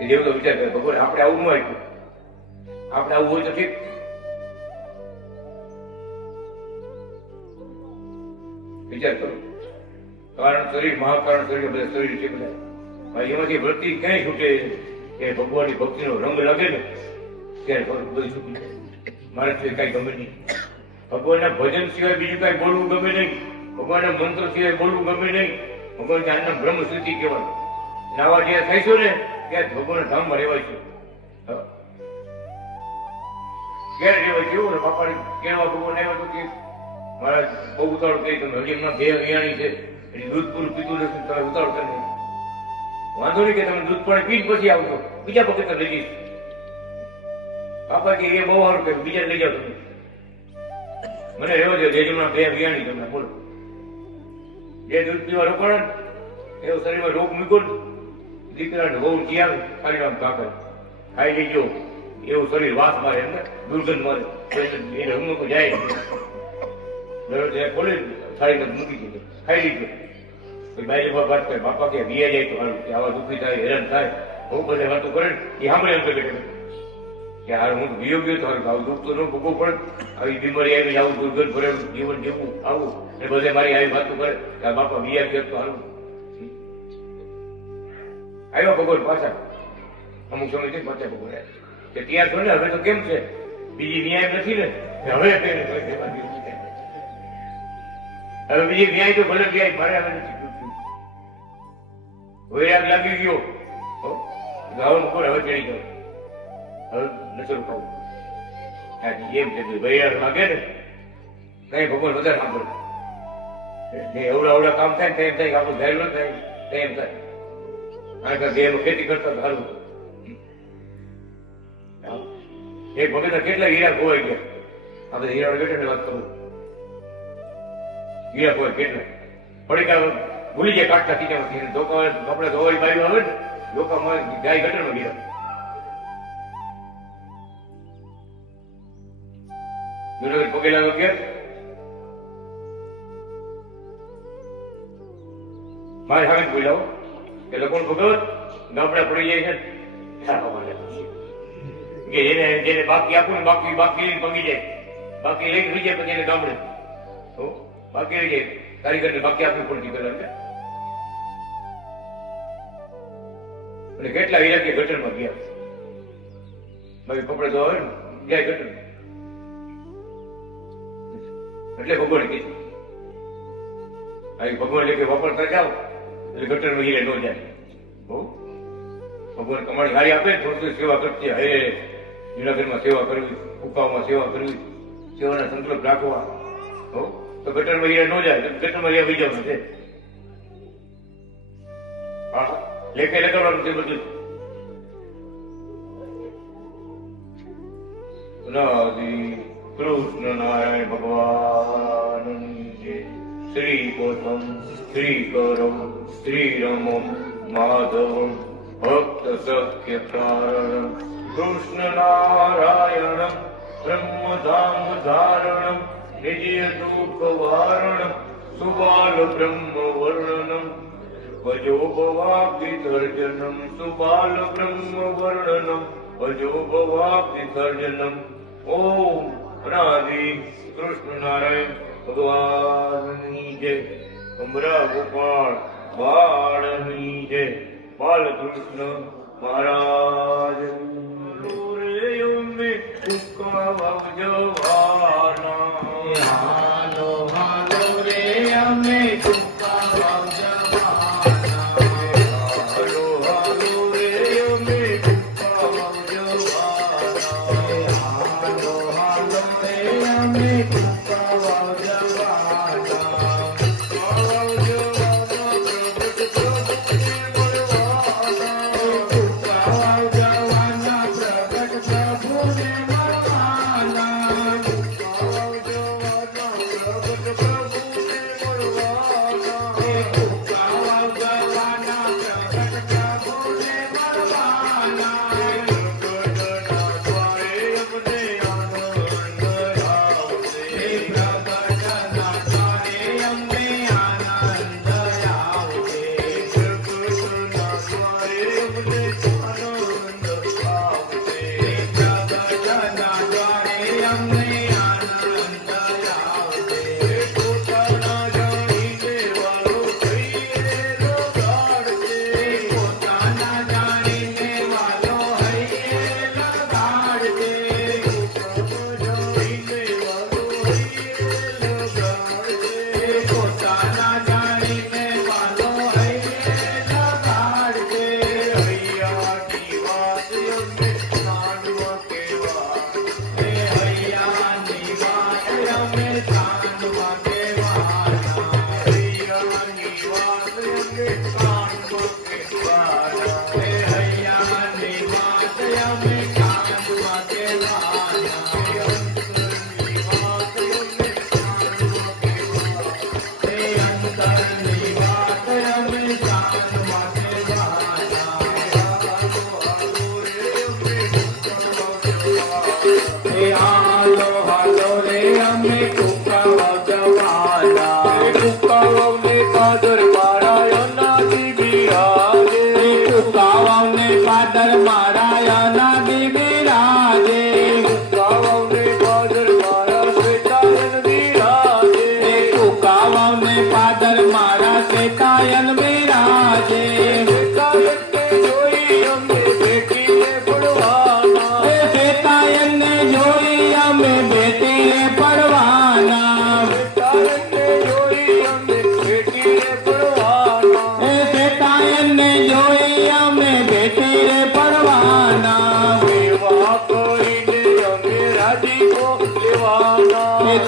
એ દેવતા વિચાર કરે ભગવાન આપણે આવું ન આપ્યું, આપણે આવું હોય તો ઠીક. વિચાર કરો, કારણ શરીર મહાકારણ શરીર બધા શરીર છે બધા. એમાંથી વૃત્તિ ક્યાંય છૂટે કે ભગવાનની ભક્તિનો રંગ લાગે ને ત્યારે બધું છૂટી જાય. મારે કઈ ગમે નહીં, ભગવાનના ભજન સિવાય બીજું કઈ બોલવું ગમે નહીં, ભગવાનના મંત્ર સિવાય બોલવું ગમે નહીં. ભગવાન આના બ્રહ્મ સ્થિતિ કહેવાય. નાવા જ્યાં થઈશું ને ત્યાં ભગવાનના ધામમાં રહેવાય છે. ક્યારે રહેવાય કેવું ને બાપા કેવા ભગવાન આવ્યો તો કે મારા બહુ ઉતાવળ કહી તમે હજી એમના બે વિયાણી છે એટલે દૂધ પૂરું પીતું નથી, તમે ઉતાવળ કરી વાંધો નહીં કે તમે દૂધ પાણી પીને પછી આવજો, બીજા પગે લઈ જઈશ. બાપા કે એ બહુ સારું કે બીજા લઈ જાવ તમે, મને રહેવા દો. જેજમાં બે વિયાણી તમને બોલો, જે દૂધ પીવા રોકાણ એવો શરીરમાં રોગ મૂક્યો ને દીકરાને બહુ જી આવે ખાલી આમ કાકર ખાઈ લેજો એવું શરીર વાસ મારે એમને દુર્ગંધ મારે એને હમકો જાય ખોલે થાળી મૂકી દીધું ખાઈ લીધું. બાઈ વાત કરે બાપા કે વિયા જાય તો સારું કે આવા દુઃખી થાય હેરાન થાય બહુ બધા વાતો કરે એ સાંભળે એમ કરે કે હાર હું વિયો ગયો તો આવું દુઃખ તો ન ભોગવવું પડે, આવી બીમારી આવી આવું દુર્ગંધ ભરે જીવન જેવું આવું ને બધે મારી આવી વાતો કરે કે આ બાપા વિયા ગયો તો સારું. આવ્યા ભગવાન પાછા અમુક સમયથી પાછા ભગવાન કે ત્યાં છો ને હવે તો કેમ છે બીજી ન્યાય નથી ને હવે હવે બીજી ન્યાય તો ભલે ન્યાય મારે હવે નથી. વૈરાગ લાગી ગયો ગાવાનું કોણ હવે ચડી ગયો હવે નસરું ખાવું એમ છે વૈરાગ લાગે ને કઈ ભગવાન વધારે સાંભળે એવડા કામ થાય ને એમ થાય આપણું ધૈર્ય ન થાય એમ થાય. ખેતી કરતા સારું. એક વખત કેટલા હીરા ખોવાઈ ગયા, આપણે હીરા બેઠા વાત કરું હીરા ખોવાય કેટલા પડીકા ભૂલી જાય કાઢતા કીધા કપડા ધોવાળી બાજુ આવે ને લોકો ગાય ગટરમાં ગયા. જુનાગઢ પગે લાગો ગયા. મારે હવે બોલાવો કે લોકો ભગવત ગામડા પડી જાય છે કે જેને બાકી આપું ને બાકી લઈને પગી જાય, બાકી લઈને થઈ જાય પછી એને ગામડે બાકી રહી જાય. કારીગરને બાકી આપવું પડતી પેલા. અને કેટલા હીરા કે ગટરમાં ગયા. બાકી કપડે તો આવે ને જાય ગટર. એટલે ભગવાન કે ભગવાન કે વાપરતા જાઓ એટલે ગટરમાં હીરે ન જાય. ભગવાન તમારી ગાડી આપે ને થોડી સેવા કરતી. હે જુનાગઢમાં સેવા કરવી, ઉકામાં સેવા કરવી, સેવાના સંકલ્પ રાખવા. તો ગટરમાં હીરા ન જાય. ગટરમાં હીરા વહી જવાનું છે. હા લેખે લગાડવાનું છે બધું. કૃષ્ણ નારાયણ ભગવાન શ્રી ગૌતમ શ્રી કરમ શ્રી રમમ માધવમ ભક્ત સખ્ય કારણમ કૃષ્ણ નારાયણમ બ્રહ્મધામ ધારણમ નિજય દુઃખ વારણમ સુબાલ બ્રહ્મ વર્ણનમ ભજો ભવાબ્ધિ સર્જનમ સુબાલ બ્રહ્મ વર્ણનમ ભજો ભવાબ્ધિ સર્જનમ. ઓમ અનાદિ કૃષ્ણ નારાયણ ભગવાનની જય. અમરા ગોપાળ બાળની જય. બાલકૃષ્ણ મહારાજ જવાના. હાલો હાલો રે અમે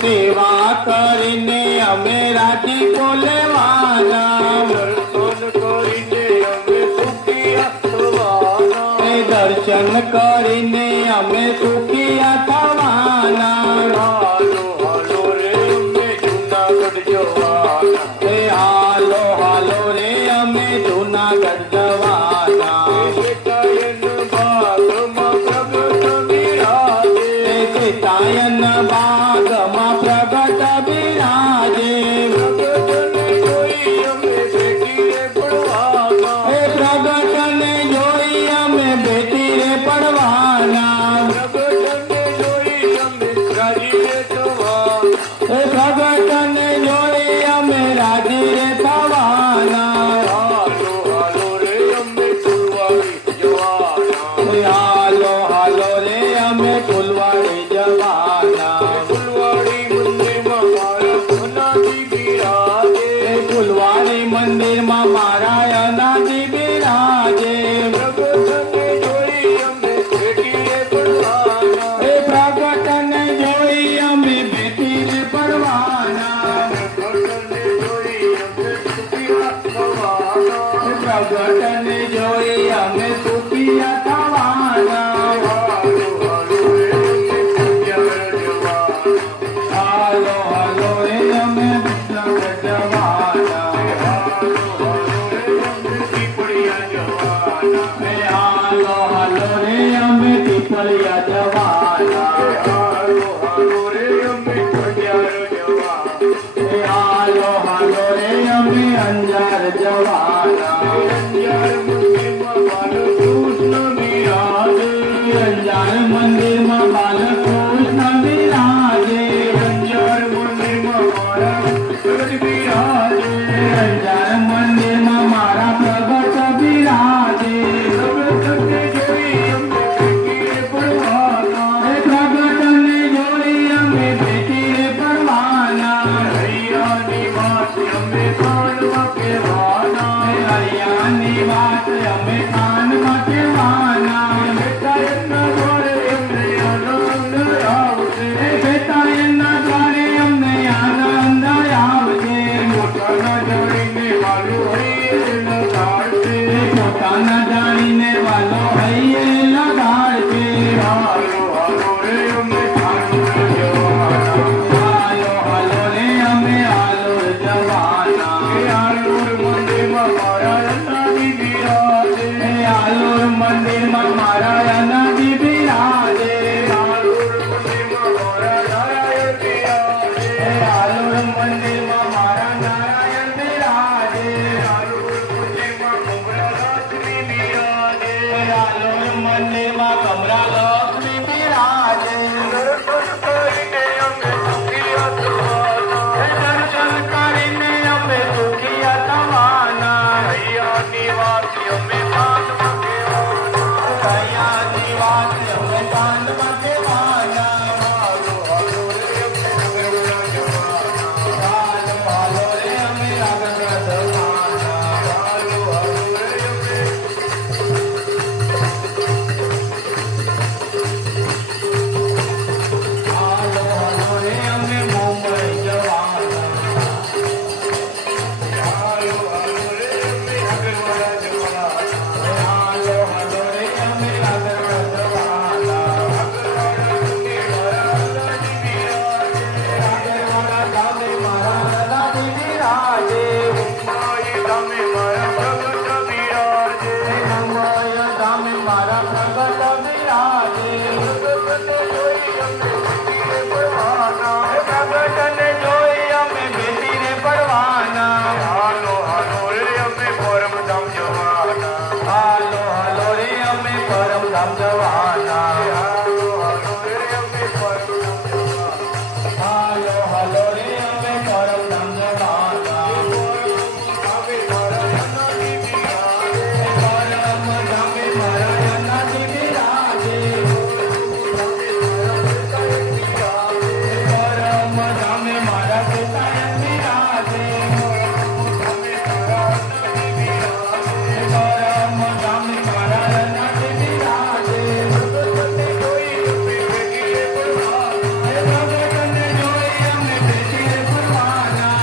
સેવા કરીને અમે રાજીપો લેવાના. દર્શન કરીને અમે સુખિયા થવાના. દર્શન કરીને અમે સુખિયા થવાના. હાલો હાલો રે અમે જુનાગઢ જવાના. હાલો હાલો રે અમે જુનાગઢ જવાના. હાલો હાલો રે અમે ફૂલવાડી જવાના ફૂલવાડી મંદિરમાં મારા અનાજી બિરાજે ફૂલવાડી મંદિરમાં મારા અનાજી બિરાજે પ્રગટને જોઈ અમે ભેટીએ પડવાના એ પ્રગટને જોઈ અમે ભેટીને પડવાના પ્રગટને જોઈ અમે સુખિયા થવાના પ્રગટને જોઈ અમે સુખિયા થવાના હાલો હાલો રે અમે પ્રગટ જવાના હાલો હાલો રે અમે પીપળિયા જવાના હાલો હાલો રે અમે અંજાર જવાના અંજાર મંદિરમાં બાલકૃષ્ણ બિરાજે અંજાર મંદિરમાં મારા પ્રગટ બિરાજે પ્રગટને જોઈ અમે ભેટીને પડવાના હૈયાની વાત અમે કાનમાં કહેવાના બેટા એમના દ્વારે અમને આનંદ આવશે પોતાના જાણીને વાલો હૈયે લગાડશે હાલો હાલો રે અમે આલોર જવાના આલોર મંદિરમાં મારા અનાજી બિરાજે આલોર મંદિરમાં મારા નારાયણ બિરાજે આલોર મંદિરમાં કમરા લક્ષ્મી બિરાજે દર્શન કરીને અમે સુખિયા થવાના હૈયાની વાત અમે કાનમાં કહેવાના હાલો હાલો રે અમે આગળ જવાના હાલો હાલો રે અમે મુંબઈ જવાના હાલો હાલો રે અમે આગળ જવાના આગળવાળા ગામે મારા દાદાજી બિરાજે મુંબઈ ગામે મારા પ્રગટ બિરાજે પ્રગટને જોઈ અમે ભેટીને પડવાના હાલો હાલો રે અમે પરમધામ જવાના હાલો હાલો રે અમે પરમધામ જવાના હાલો હાલો રે અમે પરમધામ જવાના પરમધામે મારા અનાજી બિરાજે પરમધામે મારા પિતાએ બિરાજે પરમધામે મારા અનાજી બિરાજે પ્રગટને જોઈ અમે ભેટીને પડવાના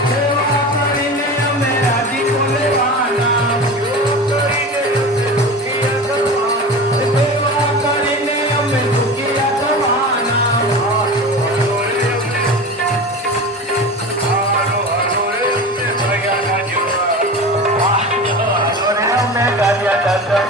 સેવા કરીને અમે રાજીપો લેવાના સેવા કરીને અમે સુખિયા થવાના અમે કર્યા જય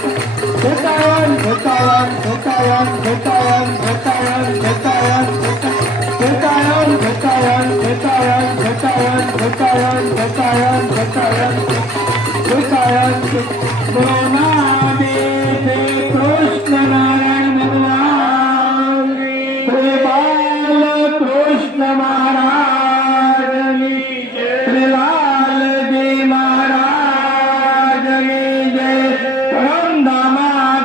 ઘેટાયન ઘેટાયન ઘેટાયન ઘેટાયન ઘેટાયન ઘેટાયન ઘેટાયન ઘેટાયન ઘેટાયન ઘેટાયન ઘેટાયન ઘેટાયન ઘેટાયન ઘેટાયન બોલાવે શ્રી કૃષ્ણ નારાયણ ભગવાન શ્રી બાલકૃષ્ણ મહારાજની જય શ્રી લાલજી મહારાજની જય પરમધામાધિપતિ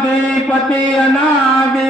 અનાદિ